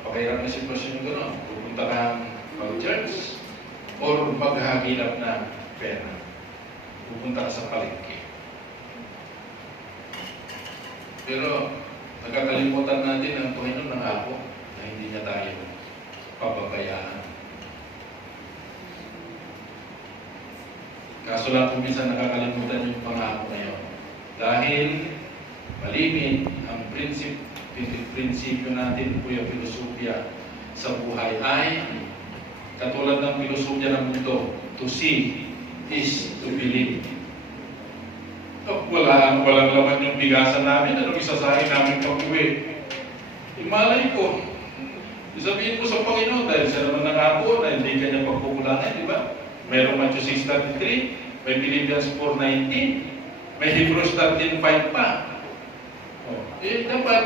Napakahirap na sitwasyon yung gano'n. Pupunta kang mag-church or maghahagilap ng pera. Pupunta ka sa palengke. Pero nagkakalimutan natin ang Panginoon ng ako na hindi niya tayo pababayaan. Kaso lang kung minsan nakakalimutan yung pangako na yun. Dahil malimit ang prinsipyo natin, kuya, filosofya sa buhay ay katulad ng filosofya ng mundo, to see is to believe. Walang laman yung bigasan namin, anong isasahin namin pag-uwi? Imalay ko. Isabihin mo sa Panginoon, dahil siya naman nangako na hindi kanya pagkukulangan, di ba? Mayroong Matthew 6:33, may Philippians 4:19, may Hebrews 13:5 pa. Dapat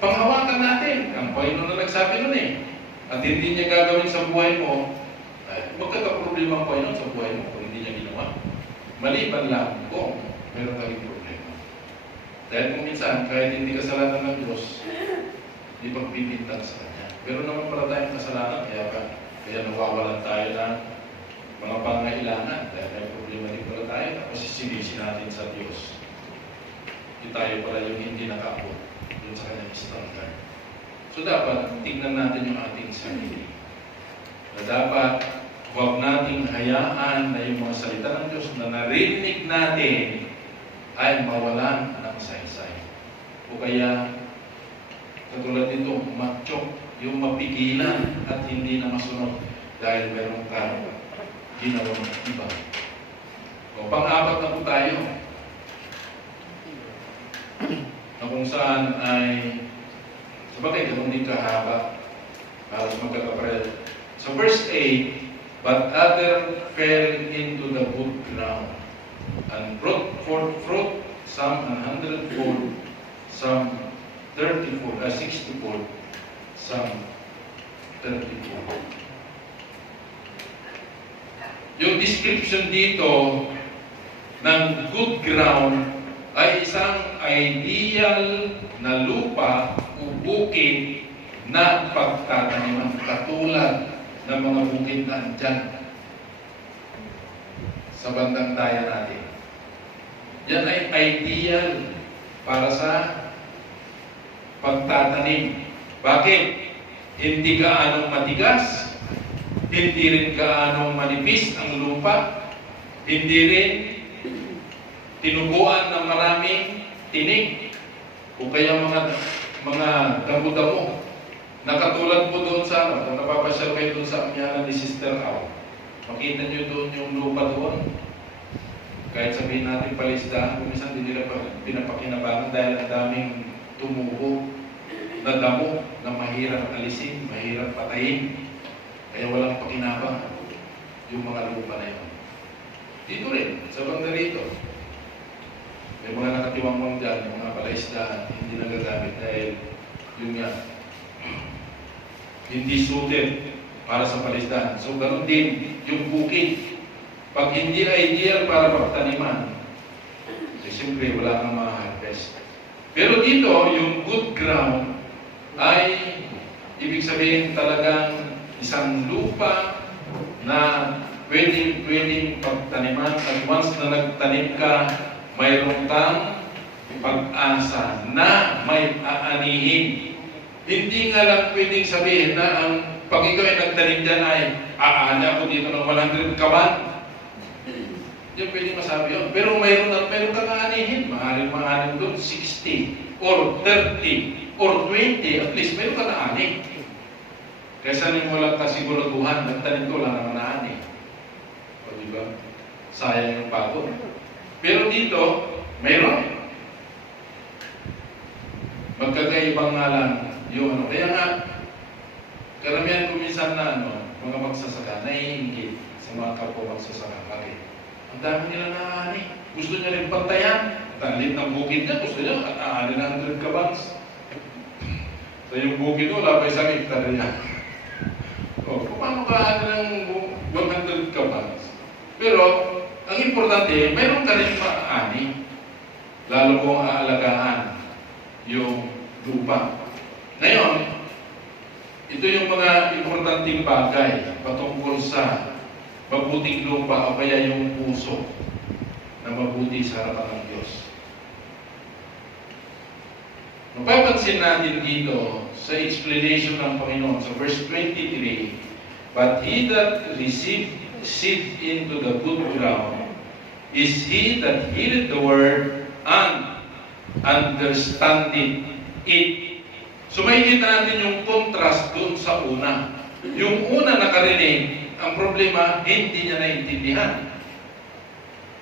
panghawakan natin. Ang Panginoon na nagsabi nun eh. At hindi niya gagawin sa buhay mo, magkakaproblema ang Panginoon sa buhay mo kung hindi niya ginawa. Maliban lang kung meron tayong problema. Dahil kung minsan, kahit hindi kasalanan ng Diyos, hindi pagpipintang sa Kanya. Pero naman pala tayong kasalanan, kaya nawawalan tayo ng mga pangailangan. Dahil may problema din pala tayo, tapos sisinisi natin sa Diyos. Hindi tayo pala yung hindi nakaabot dun sa Kanyang standard. So dapat, tignan natin yung ating sarili. Na dapat, huwag nating hayaan na yung mga salita ng Diyos na narinig natin ay mawalan ng saysay. O kaya, katulad nito, matchok, yung mapigilan at hindi na masunod dahil meron ka ginawang iba. O pang-apat na po tayo na kung saan ay sabagay ganun din kahaba para sa magkakapareho. So verse 8, but other fell into the good ground and brought forth fruit, some 100-fold, some 30-fold, 60-fold, some 30-fold. Yung description dito ng good ground ay isang ideal na lupa o bukid na pagtatanim katulad ng mga bukid na andyan sa bandang daya natin. Yan ay ideal para sa pagtatanim. Bakit? Hindi gaanong matigas, hindi rin gaanong manipis ang lupa, hindi rin tinubuan ng maraming tinig o kaya mga damo-damo na katulad po doon sa kung napapasyal kayo doon sa amyanan ni Sister Au, makita nyo doon yung lupa doon. Kahit sabihin natin palisdahan, minsan hindi nila pinapakinabangan dahil ang daming tumubo na damo na mahirap alisin, mahirap patayin. Kaya walang pakinabang yung mga lupa na yun. Dito rin, sa banda rito, may mga nakatiwangwang dyan, yung mga palaisdahan, hindi nagagamit dahil yun nga, hindi suited para sa palaisdahan. So, ganoon din yung bukid. Pag hindi na ideal para pagtaniman, siyempre wala kang ma-harvest. Pero dito, yung good ground ay ibig sabihin talagang isang lupa na pwedeng pagtaniman at once na nagtanim ka, mayroon kang pag-asa na may aanihin. Hindi nga lang pwedeng sabihin na ang pag ikaw ay nagtanim dyan ay aani ako dito ng 100 kaban. Hindi pwedeng masabi yun. Pero mayroon kang aanihin. Maaaring doon 60 or 30 or 20, at least mayroon kang aani. Kaysa nang walang kasiguraduhan, nagtanim ko lang naman aani. O diba? Sayang yung pagod. Pero dito, mayroon. Magkakaibang nga lang yun. Kaya nga, karamihan ko minsan na mga magsasaka, naiingit sa mga kapwa magsasaka. Bakit? Ang dami nila naani. Gusto niya rin pantayan. Ang liit ng bukid niya, gusto niya at aani na 100 kabans. So yung bukid mo, wala pa isang hektarya. O, paano ka aani ng 100 kabans? Pero, ang importante, mayroon ka rin maaani. Lalo kung aalagaan yung lupa. Ngayon, ito yung mga importanteng bagay patungkol sa mabuting lupa o kaya yung puso na mabuti sa harapan ng Diyos. Mapapansin natin dito sa explanation ng Panginoon sa verse 23, "But he that received seed into the good ground is he that heareth the word and understandeth it." So makikita natin yung contrast doon sa una. Yung una nakarinig, ang problema, hindi niya naintindihan.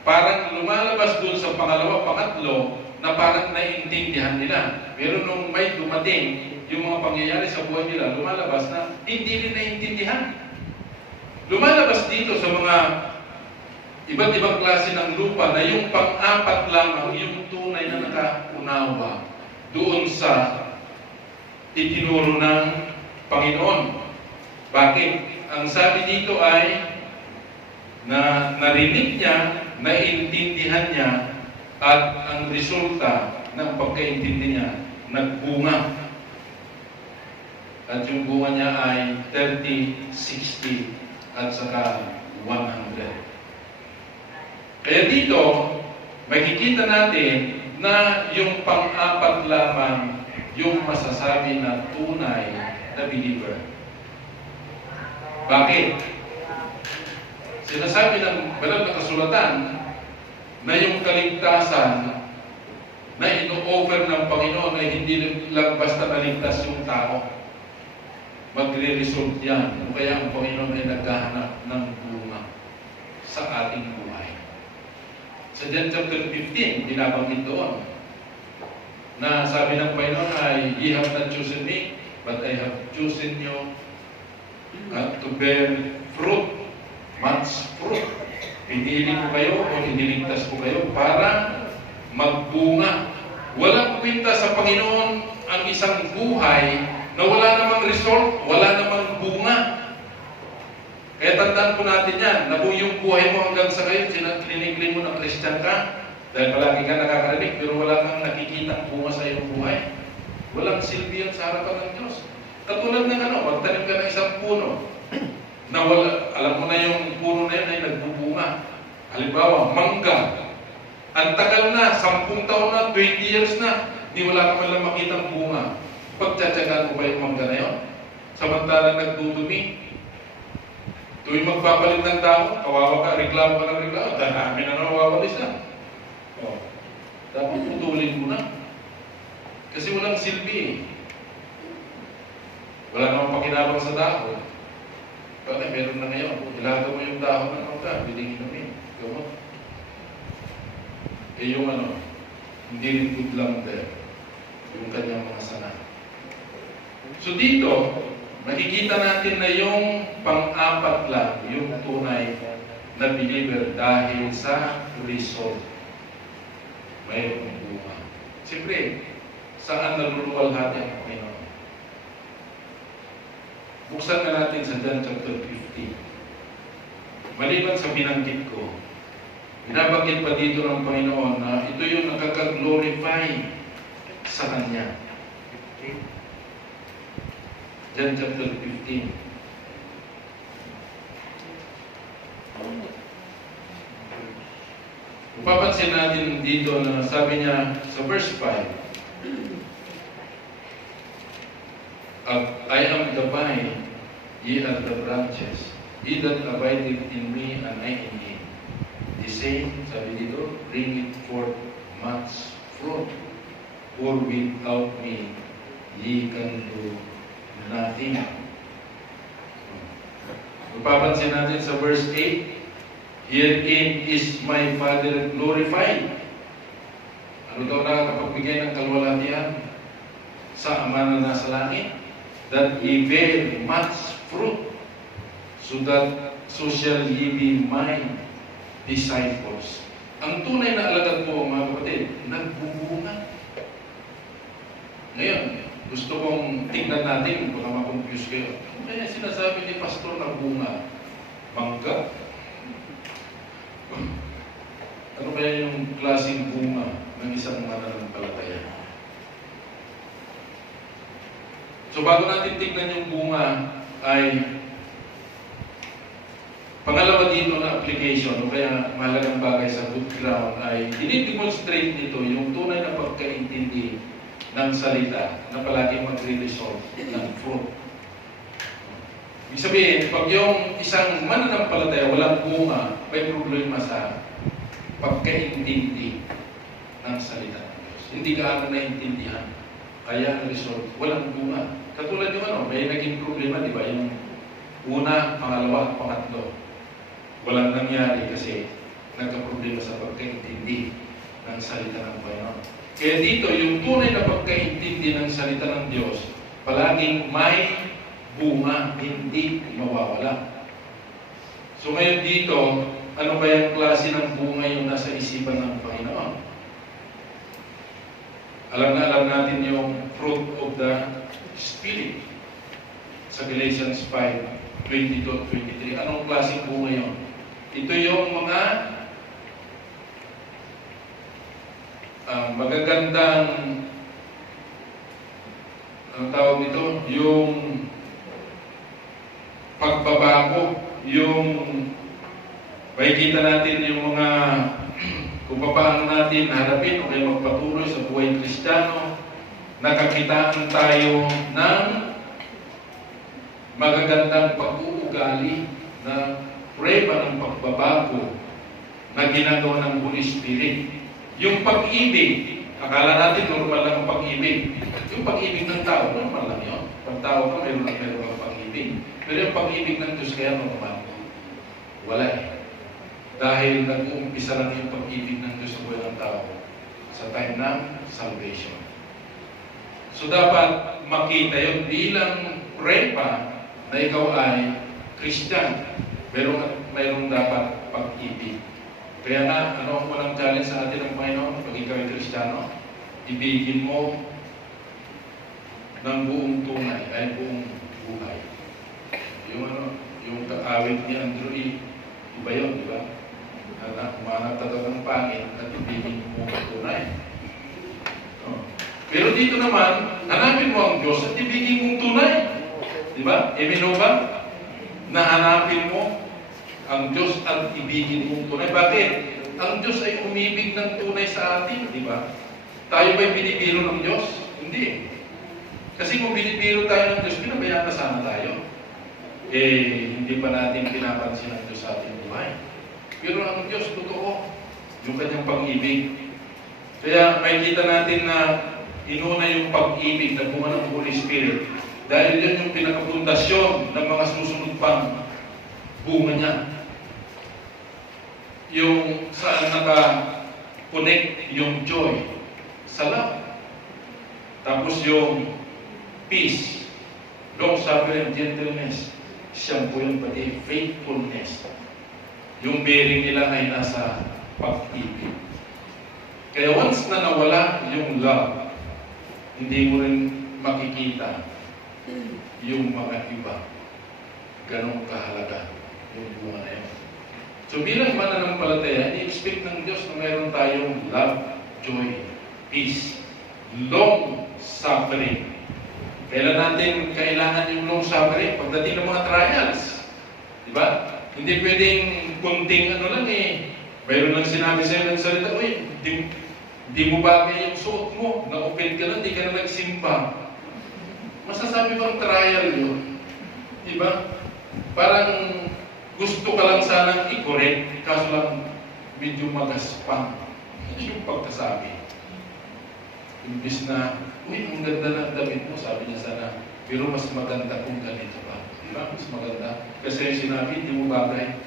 Parang lumalabas doon sa pangalawa, pangatlo, na parang naiintindihan nila. Pero nung may dumating, yung mga pangyayari sa buhay nila, lumalabas na hindi rin naintindihan. Lumalabas dito sa mga iba't ibang klase ng lupa na yung pang-apat lamang, yung tunay na nakaunawa doon sa itinuro ng Panginoon. Bakit? Ang sabi dito ay na narinig niya, naintindihan niya, at ang resulta ng pagkaintindi niya, nagbunga. At yung bunga niya ay 30, 60, at saka 100. Kaya dito, makikita natin na yung pang-apat lamang yung masasabi na tunay na believer. Bakit? Sinasabi ng banal na kasulatan na yung kaligtasan na ino-offer ng Panginoon ay hindi lang basta naligtas yung tao. Magre-result yan. Kung kaya ang Panginoon ay naghahanap ng bunga sa ating buhay. Sa John chapter 15, binabanggit doon na sabi ng Panginoon ay, "Ye have not chosen me, but I have chosen you to bear fruit, much fruit." Pinili ko kayo o iniligtas ko kayo para magbunga. Walang kwenta sa Panginoon ang isang buhay na wala namang result, wala namang bunga. Kaya tandaan po natin yan, na kung yung buhay mo hanggang sa ngayon, kininikli mo ng Christian ka, dahil palagi ka nakakarinig, pero wala kang nakikita bunga sa iyong buhay. Walang silbi yan sa harapan ng Diyos. Katulad ng magtanim ka ng isang puno, na wala, alam mo na yung puno na yun ay nagbubunga. Halimbawa, mangga. Ang tagal na, 10 taon na, 20 years na, di wala ka man lang makitang bunga. Pagtsatsagaan mo ba yung mangga na yun? Samantalang nagdudumi. Tuwing magpapalit ng tao, kawawa ka, reklamo ka ng reklamo, dami na nawawalis na. Oh, dapat putulin mo na. Kasi walang silbi eh. Wala namang pakinabang sa dahon. Bakit meron na ngayon? Ilaga mo yung dahon ng mangga, biling inumin. Gamot. Eh yung hindi rin good lang there. Yung kanyang mga sana. So dito, makikita natin na yung pang-apat lang, yung tunay na believer dahil sa result. Mayroong bunga. Siyempre, saan naluluwalhati ang Panginoon? Buksan na natin sa John chapter 15. Maliban sa binanggit ko, binabanggit pa dito ng Panginoon na ito yung nakaka-glorify sa Kanya. John chapter 15. Mapapansin natin dito na sabi niya sa verse 5, "I am the vine, ye are the branches. He that abideth in me and I in him, the same," sabi dito, "bringeth forth much fruit. For without me, ye can do nothing." Mapapansin natin sa verse 8, "Herein is my Father glorified." Ano daw nakakapagbigay ng kalwalhatian sa Ama na nasa langit? That ye bear much fruit, so shall ye be my disciples. Ang tunay na alagad po, mga kapatid, nagbubunga. Ngayon, gusto kong tingnan natin, baka ma-confuse kayo. Kaya sinasabi ni Pastor na bunga, mangga. Ano kaya yung klaseng bunga ng isang mananampalataya? So bago natin tingnan yung bunga, ay pangalawa dito na application, o kaya mahalagang bagay sa good ground, ay dinidemonstrate nito yung tunay na pagkaintindi ng salita na palaging magre-result ng fruit. Ibig sabihin, pag yung isang mananampalataya walang bunga, may problema sa pagkaintindi ng salita ng Diyos. Hindi ka naintindihan. Kaya ang result, walang bunga. Katulad yung may naging problema, di ba? Yung una, pangalawa, pangatlo. Walang nangyari kasi nagka-problema sa pagkaintindi ng salita ng Panginoon. Kaya dito, yung tunay na pagkaintindi ng salita ng Diyos, palaging may bunga, hindi mawawala. So ngayon dito, ano kayang klase ng bunga yung nasa isipan ng Panginoon? Alam na alam natin yung fruit of the Spirit sa Galatians 5:22-23. Anong klaseng bunga yun? Ito yung mga magagandang anong tawag dito? Yung pagbabago, yung makikita natin yung mga kung paano natin harapin o kaya magpatuloy sa buhay Kristiyano, nakakitaan tayo ng magagandang pag-uugali na prueba ng pagbabago na ginagawa ng Holy Spirit. Yung pag-ibig, akala natin normal lang ang pag-ibig. Yung pag-ibig ng tao, normal lang yun. Pag tao ka, meron kang pag-ibig. Pero yung pag-ibig ng Diyos kaya normal. Wala eh. Dahil nag-uumpisa lang yung pag-ibig ng Diyos sa buhay ng tao sa time ng salvation. So dapat makita yun bilang prueba na ikaw ay Christian. Mayroong dapat pag-ibig. Kaya nga, ano ang walang challenge sa atin ng Panginoon pag ikaw ay Kristiyano? Ibigin mo ng buong tunay ay buong buhay. Yung kaawit ni Andrew E. Iba yun, di ba? Umanap talaga ng pangit at ibigin mo ang tunay. Pero dito naman, hanapin mo ang Diyos at ibigin mong tunay. Di ba? Amen ba? Na hanapin mo ang Diyos at ibigin mong tunay. Bakit? Ang Diyos ay umibig ng tunay sa atin, di ba? Tayo ba'y binibiro ng Diyos? Hindi. Kasi kung binibiro tayo ng Diyos, pinabayaan na sana tayo. Hindi pa natin pinapansin ang Diyos sa ating buhay. Pero ang Diyos, totoo, yung kanyang pag-ibig. Kaya makikita natin na inuna yung pag-ibig na bunga ng Holy Spirit. Dahil yan yung pinakapundasyon ng mga susunod pang bunga niya. Yung saan naka-connect yung joy sa love. Tapos yung peace, long-suffering, gentleness, siyang po yung pati faithfulness. Yung bearing nila ay nasa pag-ibig. Kaya once na nawala yung love, hindi mo rin makikita yung mga iba. Ganong kahalaga yung bunga na yun. So bilang mananampalataya, i-expect ng Diyos na mayroon tayong love, joy, peace, long-suffering. Kailan natin kailangan yung long-suffering? Pagdating ng mga trials. Diba? Hindi pwedeng kunting mayroon lang sinabi sa'yo ng salita, di mo bagay yung suot mo, na-open ka na, di ka na nagsimba. Masasabi bang trial yun? Diba? Parang gusto ka lang sanang i-correct, kaso lang medyo magaspang. Yung pagkasabi. Imbis na, ang ganda ng damit mo, sabi niya sana, pero mas maganda kung ganito pa. Diba? Mas maganda. Kasi yung sinabi, hindi mo bagay.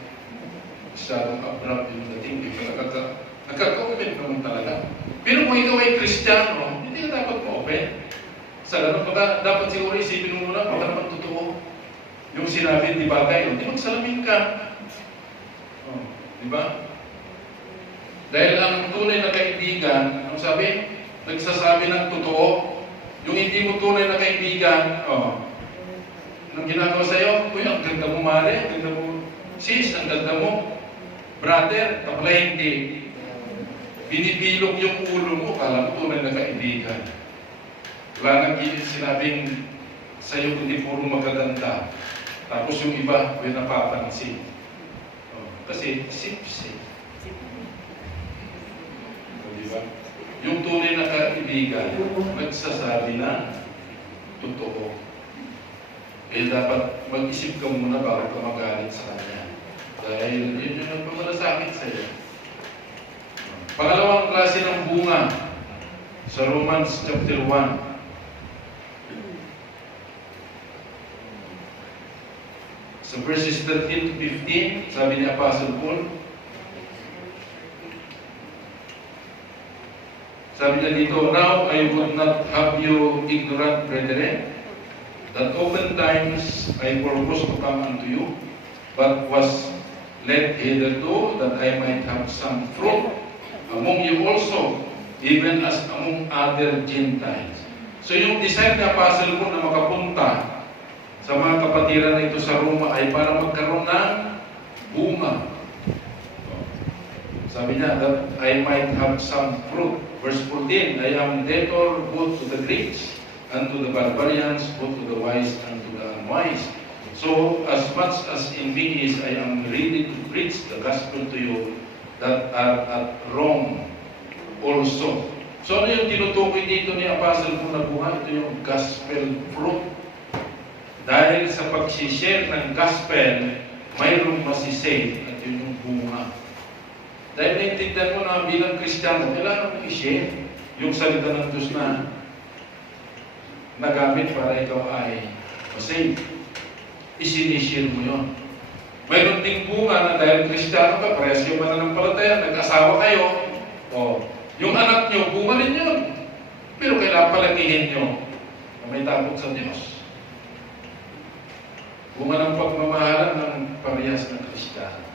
Masyadong abrupt yung dating. Nagkaka-open naman talaga. Pero kung ikaw ay Kristiyano, hindi ka dapat ma-open. Sa ganun, dapat siguro isipin mo muna, baka naman totoo. Yung sinabi, di ba kayo, di magsalamin ka. Oh, di ba? Dahil ang tunay na kaibigan, ang sabi, nagsasabi ng totoo. Yung hindi mo tunay na kaibigan, nang ginagawa sa'yo, uy, ang ganda mo, mare, ang ganda mo, sis, ang ganda mo, brother, kapala hindi. Binibilog yung ulo mo, kala mo tunay na kaibigan. Wala nang sinabing sa'yo, kundi puro magaganda. Tapos yung iba, uy, napapansin. Kasi, sip-sip. Diba? Yung tunay na kaibigan, nagsasabi na totoo. Eh dapat mag-isip ka muna bago ka magalit sa kanya. Dahil yun yung nagpamalasakit sa iyo. Pangalawang klase ng bunga sa Romans chapter 1. Sa verses 13 to 15, sabi ni Apostle Paul, sabi niya dito, now I would not have you ignorant, brethren, that oftentimes I purposed to come unto you, but was led hitherto, that I might have some fruit among you also, even as among other Gentiles. So yung desire ni Apostle Paul na makapunta sa mga kapatiran na ito sa Roma ay para magkaroon ng bunga. Sabi niya, that I might have some fruit. Verse 14, I am debtor both to the Greeks and to the barbarians, both to the wise and to the unwise. So, as much as in me is, I am ready to preach the gospel to you that are at Rome also. So, ano yung tinutukoy dito ni Apostle Paul na bunga? Ito yung gospel fruit. Dahil sa pag-share ng gospel, mayroong masisave at yun yung bunga. Dahil naintindihan mo na bilang Kristiyano, kailangan mo i-share yung salita ng Diyos na nagamit para ikaw ay masave. Isinishare mo yun. Mayroon ding bunga na dahil Kristiyano ka, parehas yung mananampalataya, nag-asawa kayo, yung anak nyo, bunga rin yun. Pero kailangan palakihin nyo na may takot sa Diyos. Bunga ng pagmamahalan ng parehas ng Kristiyano.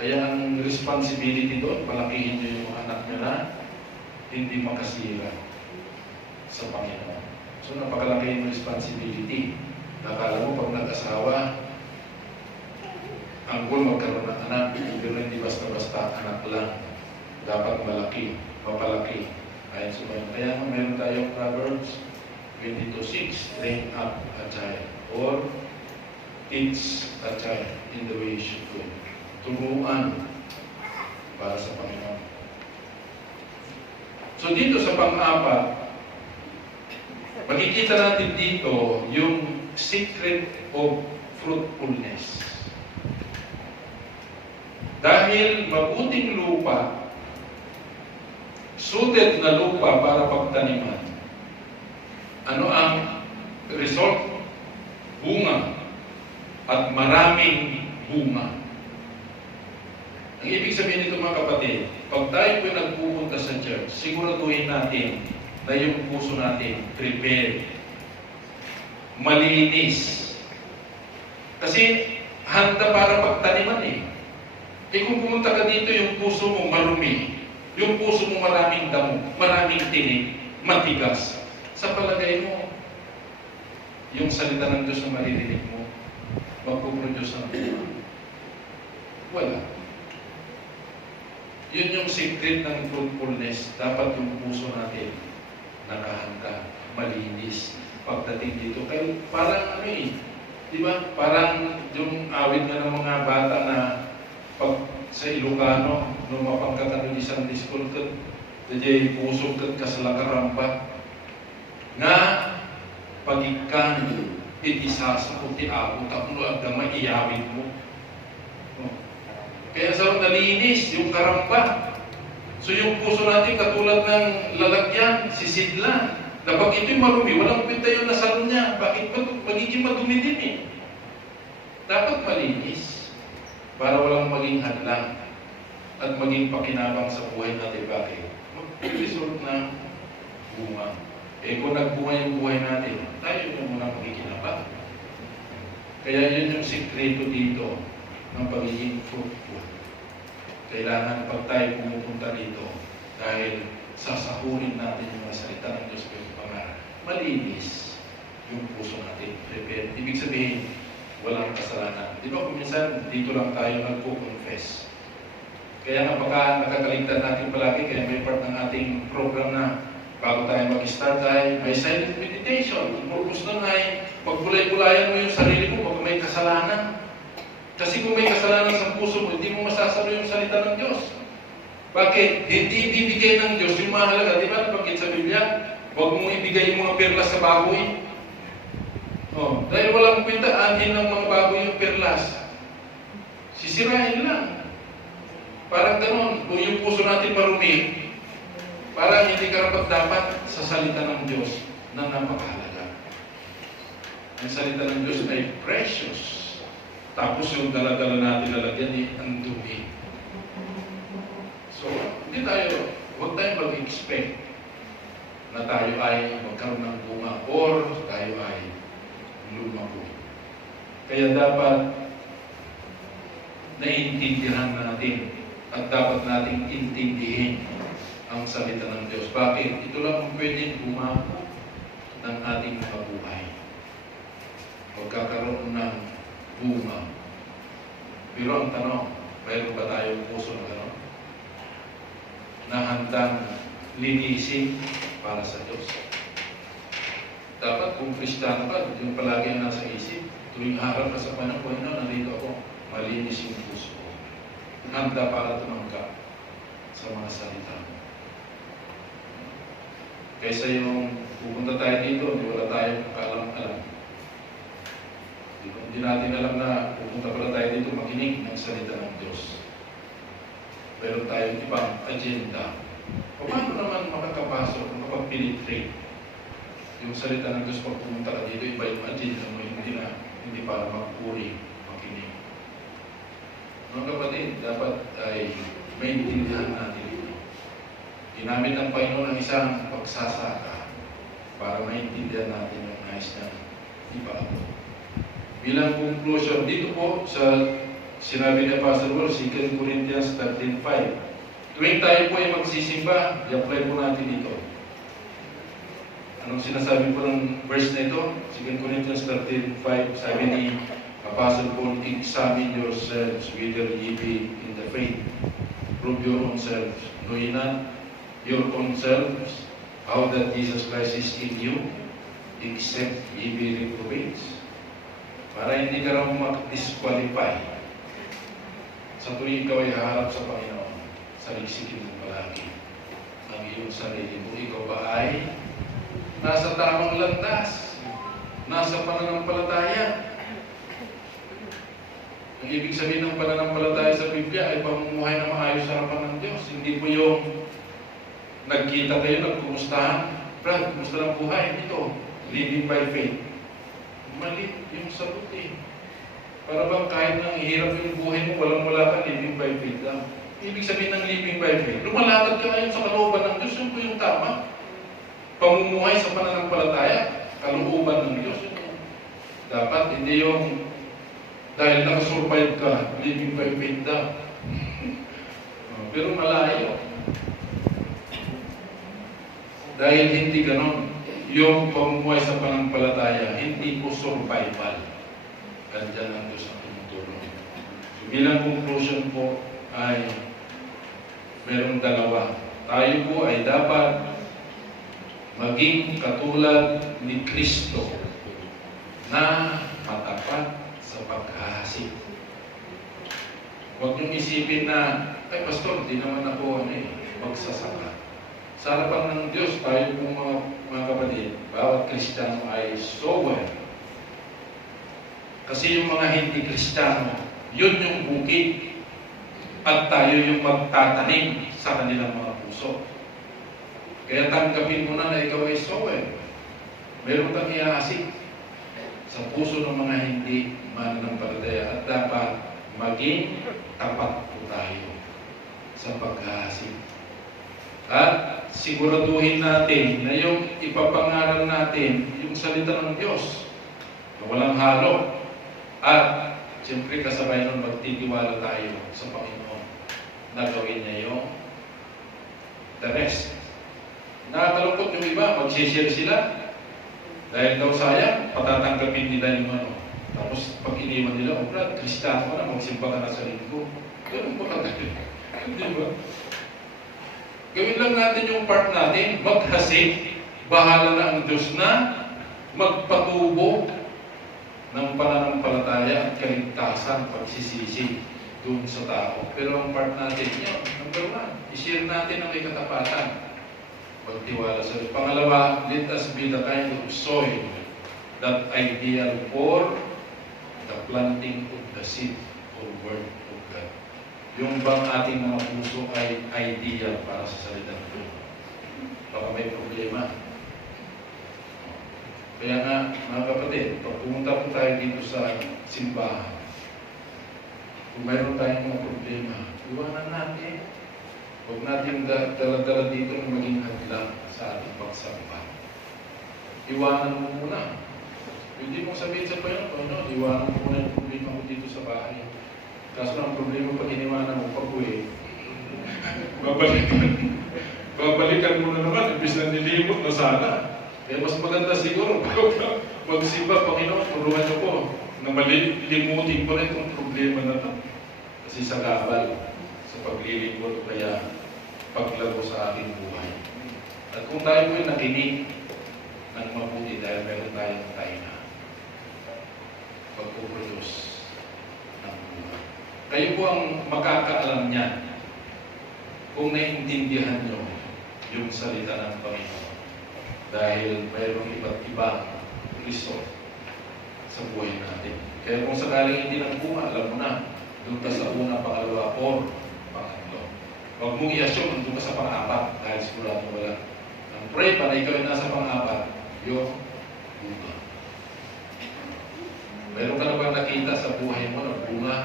Kaya ang responsibility doon, palakihin niyo yung anak niyo na hindi makasira sa Panginoon. So napakalaki yung responsibility. Nakala mo pag nag-asawa, ang goal magkaroon ng anak, pero hindi basta-basta anak lang. Dapat malaki, mapalaki. Ayon sa Panginoon. Kaya meron tayong Proverbs 22:6, train up a child or teach a child in the way he should go. Turuan para sa Panginoon. So dito sa pang-apat, makikita natin dito yung secret of fruitfulness. Dahil mabuting lupa, suited na lupa para pagtaniman, ano ang result? Bunga at maraming bunga. Ang ibig sabihin nito mga kapatid, pag tayo po nagpupunta sa church, siguraduhin natin na yung puso natin prepared, malinis. Kasi handa para pagtaniman eh. Kung pumunta ka dito, yung puso mo marumi, yung puso mo maraming damo, maraming tinik, matigas. Sa palagay mo, yung salita ng Diyos na maririnig mo, magpuproduce ng bunga. Wala. Yun yung secret ng fruitfulness. Dapat yung puso natin nakahanda, malinis. Pagdating dito, kaya parang ano eh, di ba? Parang yung awit na ng mga bata na pag sa Ilocano, nung mapangkatan ng isang school kat, dadya puso kat kasalakarampa, nga pagikan, itisasa ko ti abot, tapos agama iyawit mo. Kaya sa nalinis yung karamba. So yung puso natin katulad ng lalagyan, sisidlan. Kapag ito'y marumi, walang pinta yung nasalo niya. Bakit ba magiging madumi din eh? Dapat malinis para walang maging hadlang at maging pakinabang sa buhay natin. Bakit? Mag-result na bunga. Kung nagbunga yung buhay natin, tayo yung muna magkikinabang. Kaya yun yung sikreto dito ng pagiging fruitful. Kailangan pag tayo pumupunta dito, dahil sasahurin natin yung mga salita ng Diyos ko yung pangarap, malinis yung puso natin. Prepare. Ibig sabihin, walang kasalanan. Di ba kung minsan, dito lang tayo nagpo-confess. Kaya nga baka nakakaligtan natin palagi, kaya may part ng ating program na bago tayo mag-start ay may silent meditation. Ang purpose nun ay pagbulay-bulayan mo yung sarili mo pag may kasalanan. Kasi kung may kasalanan sa puso mo, hindi mo masasalo yung salita ng Diyos. Bakit? Hindi ibibigay ng Diyos yung mahalaga. Di ba nabanggit sa Biblia? Huwag mong ibigay yung mga perlas sa baboy. Oh, dahil walang kwenta, anin ng mga baboy yung perlas. Sisirain lang. Parang ganun. Kung yung puso natin marumi, parang hindi karapat-dapat sa salita ng Diyos na napakahalaga. Ang salita ng Diyos ay precious. Tapos yung dala-dala natin lalagyan ni ang dumi. So, hindi tayo, huwag tayong mag-expect na tayo ay magkaroon ng bunga or tayo ay lumago. Kaya dapat naiintindihan natin at dapat nating intindihin ang salita ng Diyos. Bakit? Ito lang ang pwedeng bumago ng ating mga buhay. Magkakaroon ng bunga. Pero ang tanong, mayroon ba tayong puso na gano'n? Na handang linisin para sa Diyos. Dapat kung Kristiyano ka, yung palagi ang nasa isip, tuwing harap ka sa Panginoon, nandito ako, malinis yung puso ko. Handa para tumanggap sa mga salita mo. Kaysa yung pupunta tayo dito, hindi wala tayong kaalam-alam. Hindi natin alam na pupunta pala tayo dito makinig ng salita ng Diyos. Meron tayong ibang agenda. Paano naman makakapasok, makapag-penetrate yung salita ng Diyos pag pumunta ka dito, iba yung agenda mo, hindi para magpuri, makinig. Mga kapatid, dapat ay maintindihan natin ito. Ginamit ng Panginoon ang isang pagsasaka para maintindihan natin yung nais na ipaabot. Bilang conclusion, dito po sa sinabi ni Pastor Paul, 2 Corinthians 13:5. Tuwing tayo po ay magsisimba, i-apply po natin dito. Anong sinasabi po ng verse na ito? 2 Corinthians 13:5, sabi ni Apostle Paul, examine yourselves whether ye be in the faith. Prove your own selves. Know ye not your own selves how that Jesus Christ is in you, except ye be reprobates. Para hindi ka raw mag-disqualify sa tuwing ikaw ay haharap sa Panginoon, saliksikin mo palagi ang iyong sarili mo. Ikaw ba ay nasa tamang landas, nasa pananampalataya? Ang ibig sabihin ng pananampalataya sa Biblia ay pamumuhay na maayos sa harapan ng Diyos. Hindi po yung nagkita kayo, nagkumustahan. Brad, kumusta lang buhay? Ito, living by faith. Mali yung sagot eh. Para bang kahit nang hirap yung buhay mo, walang-wala ka, living by faith lang. Ibig sabihin ng living by faith, lumalakad ka ngayon sa kalooban ng Diyos, yun po yung tama. Pamumuhay sa pananampalataya, kalooban ng Diyos. Dapat hindi yung dahil nakasurvive ka, living by faith daw. Pero malayo. Dahil hindi ganon. Yung pamumuhay sa pananampalataya, hindi po survival. Ganyan ang Diyos ang tumutulong. So, bilang conclusion po ay merong dalawa. Tayo po ay dapat maging katulad ni Kristo na matapat sa pagkahasik. Huwag niyong isipin na, ay pastor, di naman ako magsasaka. Sa harapan ng Diyos, tayo po mga kapatid, bawat Kristiyano ay sober. Kasi yung mga hindi Kristiyano, yun yung bukid. At tayo yung magtatanim sa kanilang mga puso. Kaya tanggapin mo na ikaw ay sober. Meron kang ihaasik sa puso ng mga hindi mananampalataya at dapat maging tapat po tayo sa paghahasik. At siguraduhin natin na yung ipapangaral natin, yung salita ng Diyos, na walang halo, At siyempre kasabay nun magtitiwala tayo sa Panginoon na gawin niya yung the rest. Nakakalungkot yung iba, mag-share sila. Dahil daw sayang, patatanggapin nila yung ano. Tapos pag iniwan nila, oh Brad, Kristiyano ka na, magsimba ka na sa linggo. Ganun ba kagawin? Hindi ba? Gawin lang natin yung part natin, maghasik, bahala na ang Diyos na magpatubo ng pananampalataya at kaligtasan, pagsisisi doon sa tao. Pero ang part natin yun, number 1, i-share natin ang may katapatan. Pagtiwala sa Diyos. Pangalawa, let us be the kind of soil that ideal for the planting of the seed or word of God. Yung bang ating mga puso ay ideal para sa salita ng Diyos. Baka may problema. Kaya nga, mga kapatid, pag pumunta po tayo dito sa simbahan, kung mayroon tayong mga problema, iwanan natin. Huwag natin dala-dala dito na maging hadlang sa ating pagsamba. Iwanan mo muna. Hindi mo sabihin sa Panginoon, iwanan mo muna yung problema mo dito sa bahay. Kaso ang problema pag iniwanan mo, pag-uwi, babalikan mo na naman, imbis na nilimot na sana. Kaya mas maganda siguro, magsimba, Panginoon, tulungan niyo po na malilimutin ko rin itong problema na ito. Kasi sa gabal, sa paglilingkod o kaya paglago sa ating buhay. At kung tayo po'y nakinig ng mabuti dahil meron tayong tayo na pagpuproduce ng buhay. Kayo po ang makakaalam niyan kung naiintindihan nyo yung salita ng Panginoon. Dahil mayroong iba't ibang result sa buhay natin. Kaya kung sakaling hindi ng bunga, alam mo na, doon ka sa una, pangalawa, or pangatlo. Huwag mong i-assume, doon ka sa pang-apat, dahil sigurado wala. Ang pray para ikaw ay nasa pang-apat, yung bunga. Meron ka na bang nakita sa buhay mo na bunga,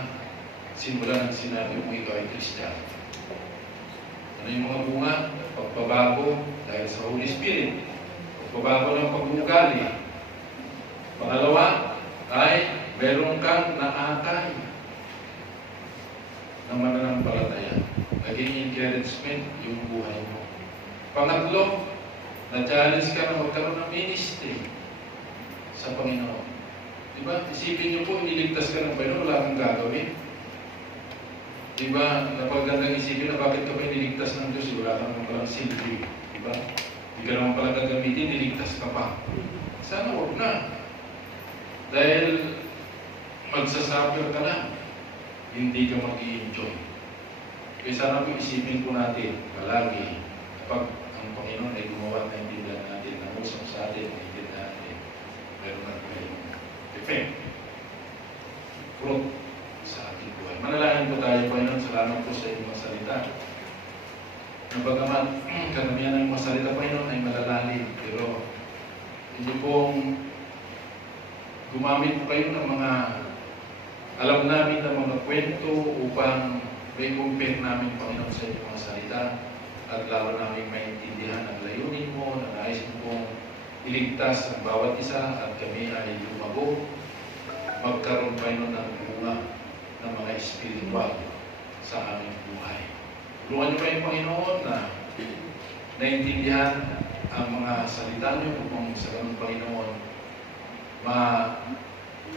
simula ng sinabi mo ikaw ay Kristiyano? Ano yung mga bunga? Pagbabago dahil sa Holy Spirit. Pagbabago ng pag-uugali. Pangalawa ay meron kang naakay ng mananampalataya. Naging encouragement yung buhay mo. Pangatlo, na-challenge ka na magkaroon ng ministry sa Panginoon. Diba? Isipin niyo po, iniligtas ka ng Panginoon, wala kang gagawin. Diba? Napagandang isipin na bakit ka pa iniligtas ng Diyos, wala kang palang silbi. Diba? Hindi ka naman pala gagamitin, iniligtas ka pa. Sana huwag na. Dahil magsasuffer ka na, hindi ka mag-i-enjoy. Kaya sana po isipin po natin, palagi, kapag ang Panginoon ay gumawa na intindihan natin, nangusap sa atin, na intindihan natin, meron na tayong effect, fruit sa ating buhay. Manalangin po tayo, Panginoon, salamat po sa inyong salita. Nabagamat, karamihan ng mga salita, Panginoon, ay malalalim, pero hindi pong gumamit po kayo ng mga alam namin ng mga kwento upang may compare namin, Panginoon, sa inyong mga salita at lalo namin maintindihan ang layunin mo na nais mo pong iligtas ang bawat isa at kami ay lumago, magkaroon, Panginoon, ng bunga ng mga espiritual sa aming buhay. Tulungan niyo kayo, Panginoon, na naintindihan ang mga salita niyo upang sa ganun, Panginoon,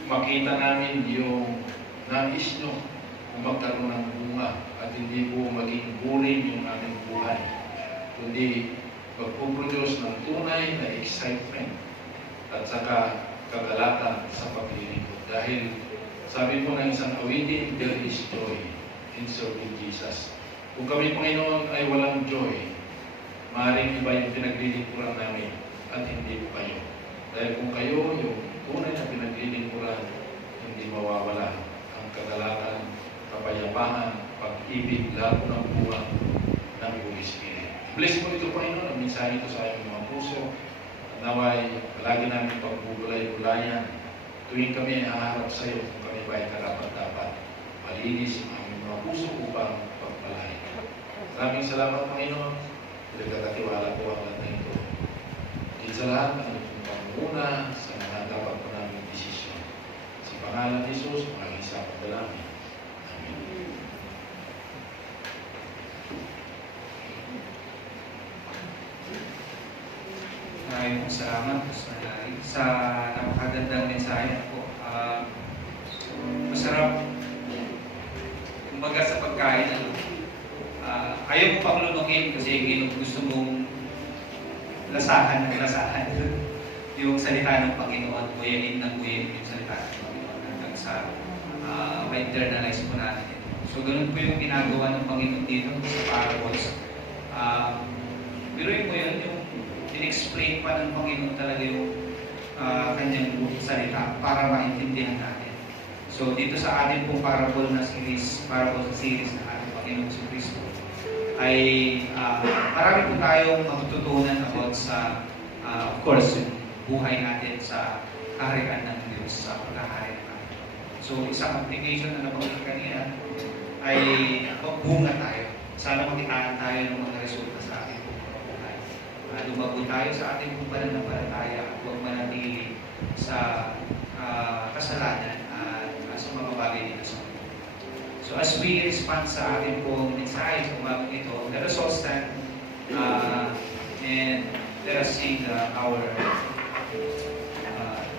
makita namin yung nais nyo kung magkaroon ng bunga at hindi po maging boring yung aming buhay, kundi magpuproduce ng tunay na excitement at saka kagalakan sa paglilingkod. Dahil sabi po ng isang awitin, there is joy in serving Jesus. Kung kami, Panginoon, ay walang joy, maaaring iba yung pinaglilingkuran namin at hindi po kayo. Dahil kung kayo yung tunay na pinaglilingkuran, hindi mawawala ang kagalakan, kapayapaan, pag-ibig, lalo ng buwan ng Holy Spirit. Bless mo ito, Panginoon, ang mensahe ito sa aming mga puso. Naway, palagi namin pagbubulay-bulayan. Tuwing kami ay haharap sa iyo, kung kami ba ay karapat-dapat, malinis ang aming mga puso upang pagpalain. Maraming salamat, Panginoon. Nagkakatiwala po ang lahat na ito. Sa lahat ng pangunguna sa mga dapat po namin desisyon. Si pangalan ni Jesus, mga isa pagdalangin. Amen. Maraming salamat sa napakagandang mensahe po. Masarap, kumbaga sa pagkain, ayaw mo pang lunukin kasi gusto mong lasahan ng lasahan yung salita ng Panginoon, buyanin ng buyanin yung salita ng Panginoon hanggang sa ma-internalize po natin ito. So, ganun po yung ginagawa ng Panginoon dito sa parables. Biruin mo yun, yung in-explain pa ng Panginoon talaga yung kanyang salita para maintindihan natin. So, dito sa ating pong parable na series, parable sa series na ating Panginoon si Kristo, ay marami po tayong matututunan about sa, of course, yung buhay natin sa kaharian ng Diyos, sa pagkahari natin. So, isang application na nabanggit kanina ay magbunga tayo. Sana makitaan tayo ng mga resulta sa ating pong buhay. Lumago tayo sa ating pong pananampalataya at huwag manatili sa kasalanan at sa mga bagay nila sa mundo. So as we respond sa ating pong mensahe sa umagang ito, let us all stand and let us sing our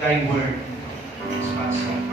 Thy Word response song.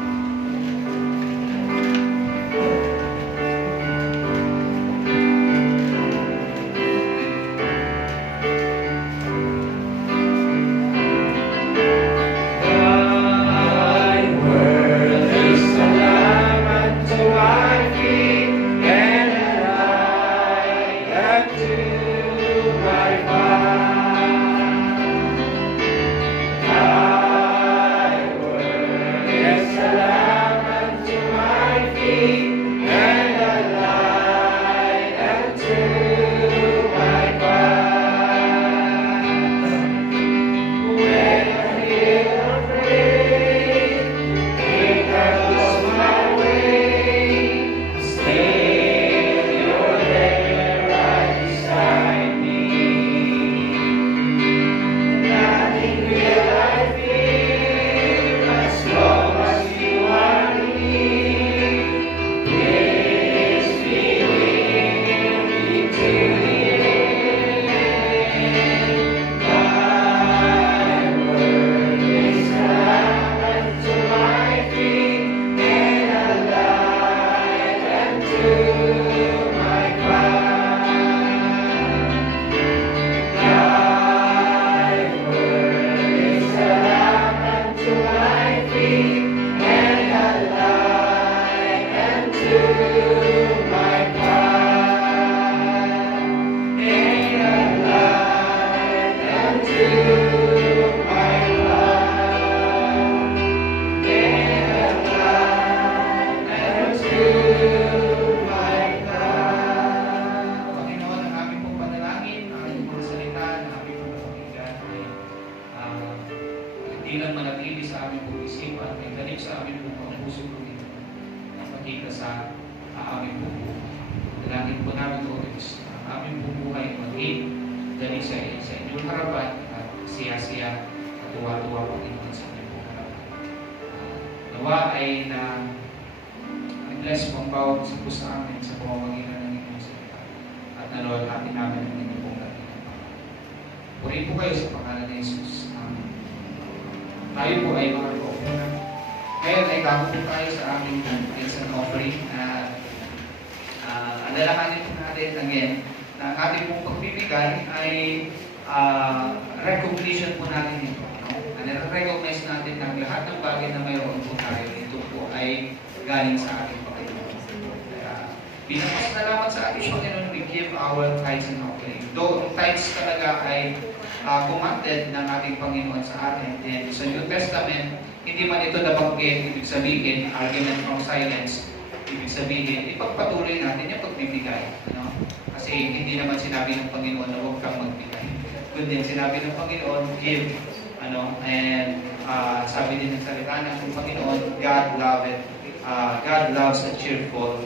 Nawa ay bless po ang bawat isa po sa amin sa pamamagitan ng inyong salita at naluwalhati namin ang inyong pong dakilang Panginoon. Purihin po kayo sa pangalan ni Jesus. Amen. Tayo po ay mga offering. Ngayon ay gago po tayo sa aming instant offering na alalahanin po natin again na ang ating pong pagbibigay ay recognition po natin ito. Na-recognize natin na lahat ng bagay na mayroon po tayo, ito po ay galing sa ating Panginoon. Kaya, bilang pasalamat sa ating Panginoon, we give our tithes and offering. Though ang tithes talaga ay commanded ng ating Panginoon sa atin. And sa New Testament, hindi man ito nabanggit, ibig sabihin, argument from silence, ibig sabihin, ipagpatuloy natin yung pagbibigay. Ano? Kasi hindi naman sinabi ng Panginoon na huwag kang magbigay. Kundi sinabi ng Panginoon, give. And sabi din ng salita ng Panginoon, God loves a cheerful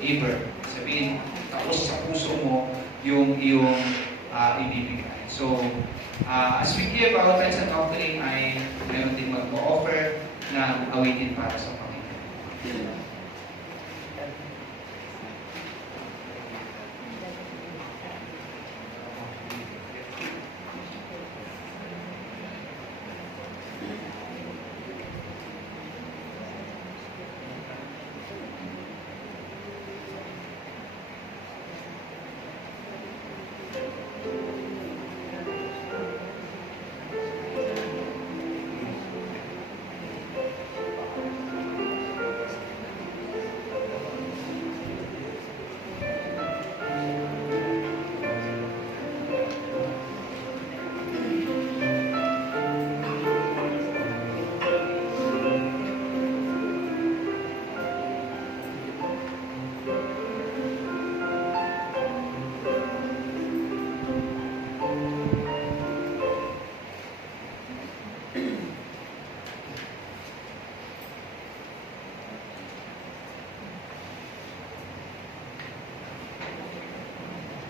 giver. Sabihin, tapos sa puso mo yung iyong ibibigay. So, as we give our tithes and offering, ay meron din mag-offer na awitin para sa Panginoon.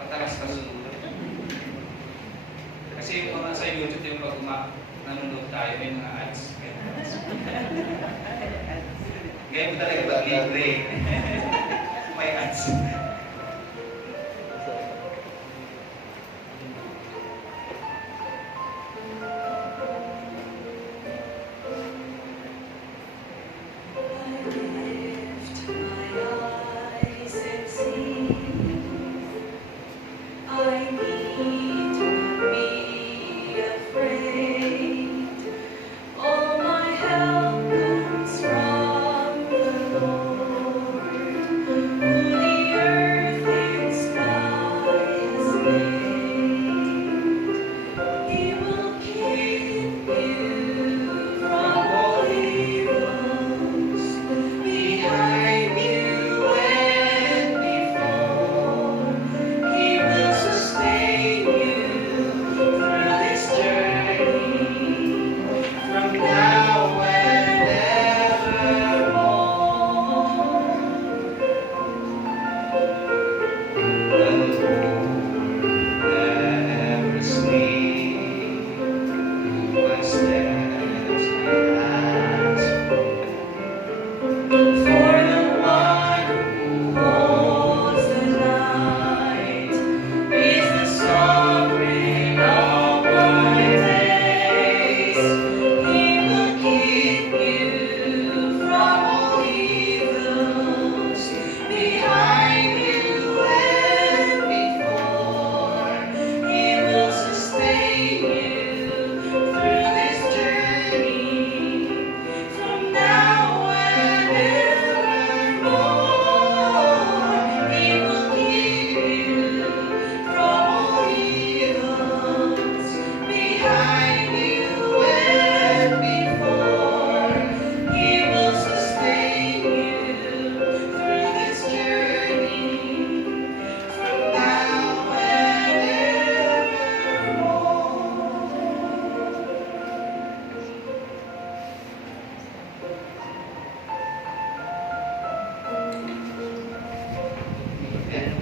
Patalas ka susunod. Kasi yung mga sa YouTube yung pag nanonood tayo, may mga ads. Gaya mo talaga ba? Libre. May ads.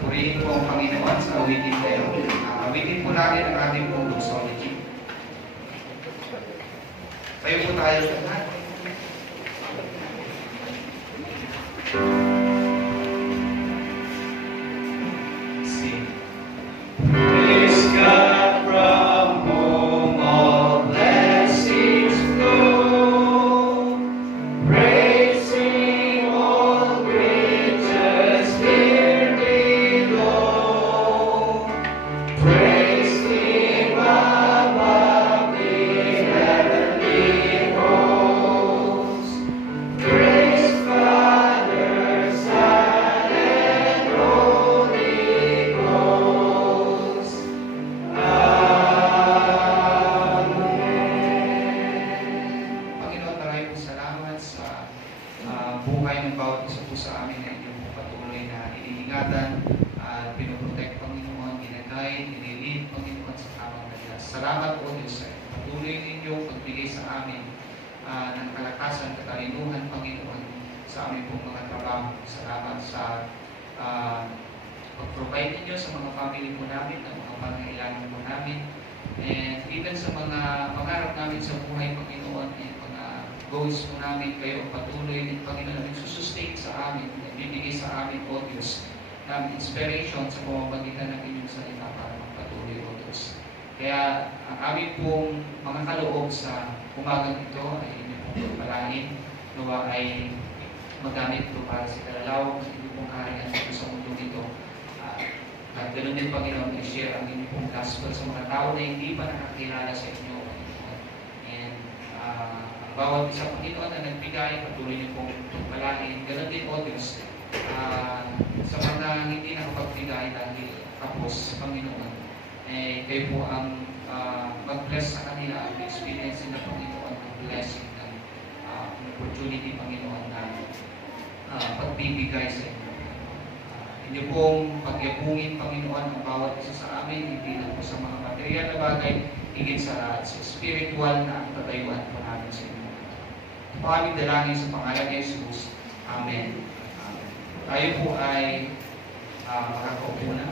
Purihin po ang Panginoon sa awitin tayo. Awitin po natin ang ating pong doxology. Tayo po tayo lahat. Sing. Praise God from whom all blessings flow. Praising all creatures here below. Praise Him above the heavenly hosts. Praise Father, Son, and Holy Ghost. Panginoon, maraming salamat sa buhay ng bawat isa po sa amin na inyong patuloy na iniingatan at pinoprotect, Panginoon, ginagay, inilid, Panginoon, sa tamang landas. Salamat po, Diyos, sa patuloy ninyong pagbigay sa amin ng kalakasan, katalinuhan, Panginoon, sa aming pong mga trabaho. Salamat sa pag-provide ninyo sa mga family po namin, ang mga pangangailangan po namin, and even sa mga pangarap namin sa buhay, Panginoon, and mga goals po namin, kayo ang patuloy din, Panginoon, na nagsusustain sa amin, nagbibigay sa amin, O Diyos, ng inspiration sa pamamagitan ng inyong salita para magpatuloy, O Diyos. Kaya ang amin pong mga kaloob sa umagang ito ay inyong pong palain, nawa ay magamit ito para sa kalalaw, sa inyong pong kaharian dito sa mundo ito. At ganoon din, Panginoon, i-share ang inyong pong gospel sa mga tao na hindi pa nakakilala sa inyo, Panginoon. And ang bawat isa, Panginoon, na nagbigay, patuloy niyo pong palain. Ganoon din, O Diyos, sa mga hindi nakapagbigay dahil kapos, Panginoon, eh, kayo po ang mag-bless sa kanila, ang experience nila, Panginoon, ang blessing ng opportunity, Panginoon, na pagbibigay sa inyo. Inyo pong pagyabungin, Panginoon, ang bawat isa sa amin, hindi lang po sa mga material na bagay, higit sa lahat, sa spiritual na katayuan po namin sa inyo. Ito po aming dalangin sa pangalan ni Jesus. Amen. Tayo po ay makakaupo na.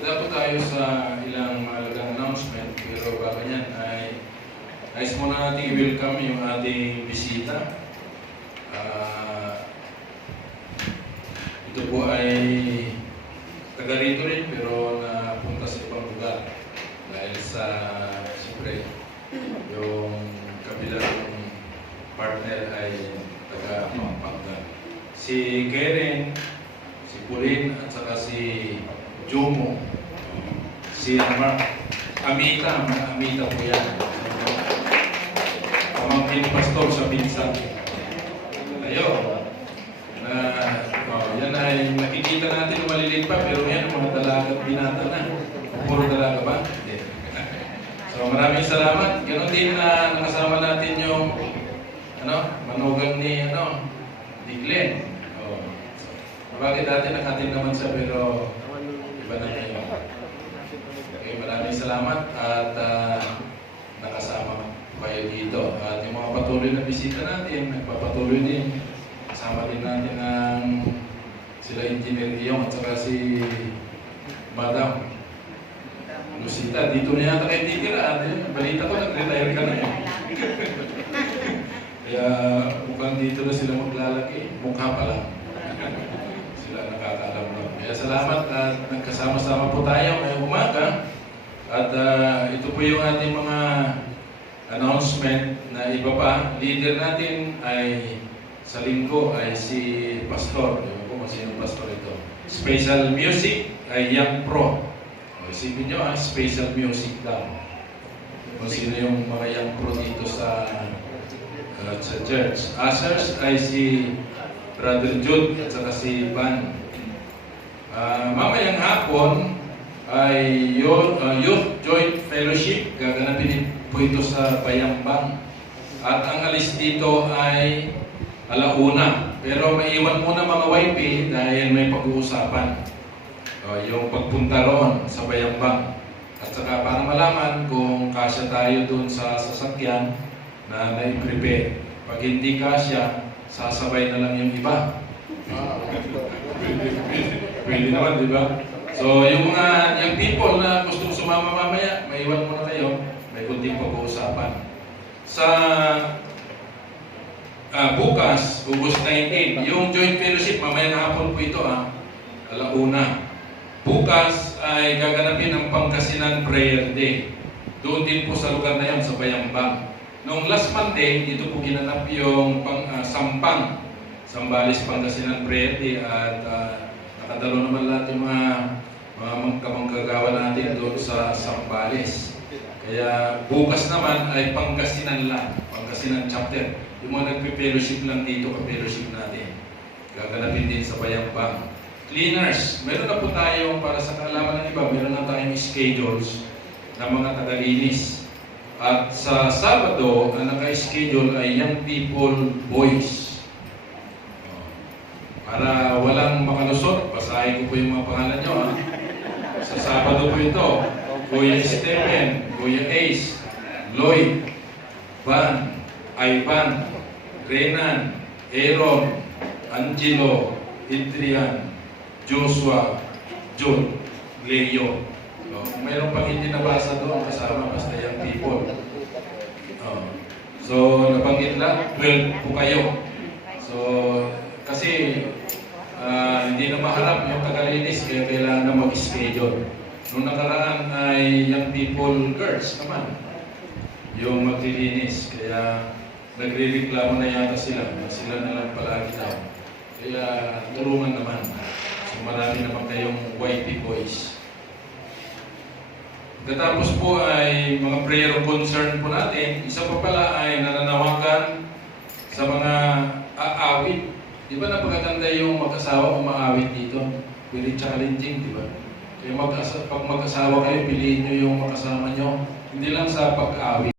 Dada po tayo sa ilang mahalagang announcement, pero bago yan ay nais muna natin i-welcome yung ating bisita. Ito po ay taga rito rin pero napunta sa ibang lugar dahil sa siyempre yung kabilang partner ay taga Pampanga. Si Karen, si Pauline at saka si Jomo, si Amita po yan. Pamangkin pastor sa pinsan. Ayun. Yan ay nakikita natin na maliliit pa, pero yan mga dalaga at binata na. Puro dalaga ba? Hindi. So maraming salamat. Ganon din na nakasama natin yung manugang ni Glenn. Bakit dati nakatin naman siya pero iba na tayo. Okay, maraming salamat at nakasama kayo dito. At yung mga patuloy na bisita natin, nagpapatuloy din. Kasama din natin ang sila Engineer Iyong at saka si Madam Lucita. Dito na yata kayo titira. Balita ko, nag-retire ka na yun. Kaya mukhang dito na sila maglalaki. Mukha pa lang. Sila nakakaalam na. Kaya salamat at nagkasama-sama po tayo ngayong umaga. At ito po yung ating mga announcement na iba pa. Leader natin ay sa linggo ay si Pastor. Di ba po kung sino Pastor ito? Special Music ay Young Pro. Isipin nyo, Special Music daw. Kung sino yung mga Young Pro dito sa church. Ushers ay si Brother Jude at saka si Van. Mamayang hapon ay Youth Joint Fellowship. Gaganapin po ito sa Bayambang. At ang alis dito ay 1:00. Pero maiwan muna mga YP dahil may pag-uusapan. Yung pagpunta roon sa Bayambang. At saka para malaman kung kasya tayo dun sa sasakyan na na-prepare. Pag hindi kasya, sasabay na lang yung iba. Pwede naman, di ba? So, yung people na gustong sumama mamaya, maiwan muna kayo. May kunting pag-uusapan. Sa bukas, August 19, yung joint fellowship, mamaya na hapon po ito, 1:00. Bukas ay gaganapin ang Pangasinan Prayer Day. Doon din po sa lugar na yan, sa Bayambang. Noong last Monday, dito po ginanap yung Sampang, Sambales Pangasinan Prayer Day at nakadalo naman lahat yung mga kamanggagawa natin doon sa Sambales. Kaya bukas naman ay Pangasinan lang, Pangasinan chapter. Yung mga nagpe-fellowship lang dito, ka-fellowship natin. Gaganapin din sa Bayambang. Cleaners, meron na po tayo para sa kaalaman ng iba, meron na tayong schedules ng mga tagalinis. At sa Sabado, ang naka-schedule ay Young People Boys. Para walang makalusot, basahin ko po yung mga pangalan nyo. Sa Sabado po ito, Kuya Stephen, Kuya Ace, Lloyd, Van, Ivan, Renan, Aaron, Angelo, Adrian, Joshua, John, Leo. No, kung mayroon pang hindi nabasa doon, kasama basta yung people. Oh. So, nabanggit lang, 12 po kayo. So, kasi hindi na maharap yung tagalinis, kaya kailangan na mag-schedule. Nung nakaraan ay young people girls naman, yung maglilinis. Kaya nagre-reklamo na yata sila, sila na lang palagi daw. Kaya tulungan naman. So, marami naman kayong YP boys. Katapos po ay mga prayer of concern po natin. Isa pa pala ay nananawagan sa mga aawit. Di ba napakaganda yung mag-asawa umaawit dito? Very challenging, di ba? Kaya pag mag-asawa kayo, piliin nyo yung makasama nyo. Hindi lang sa pag-aawit.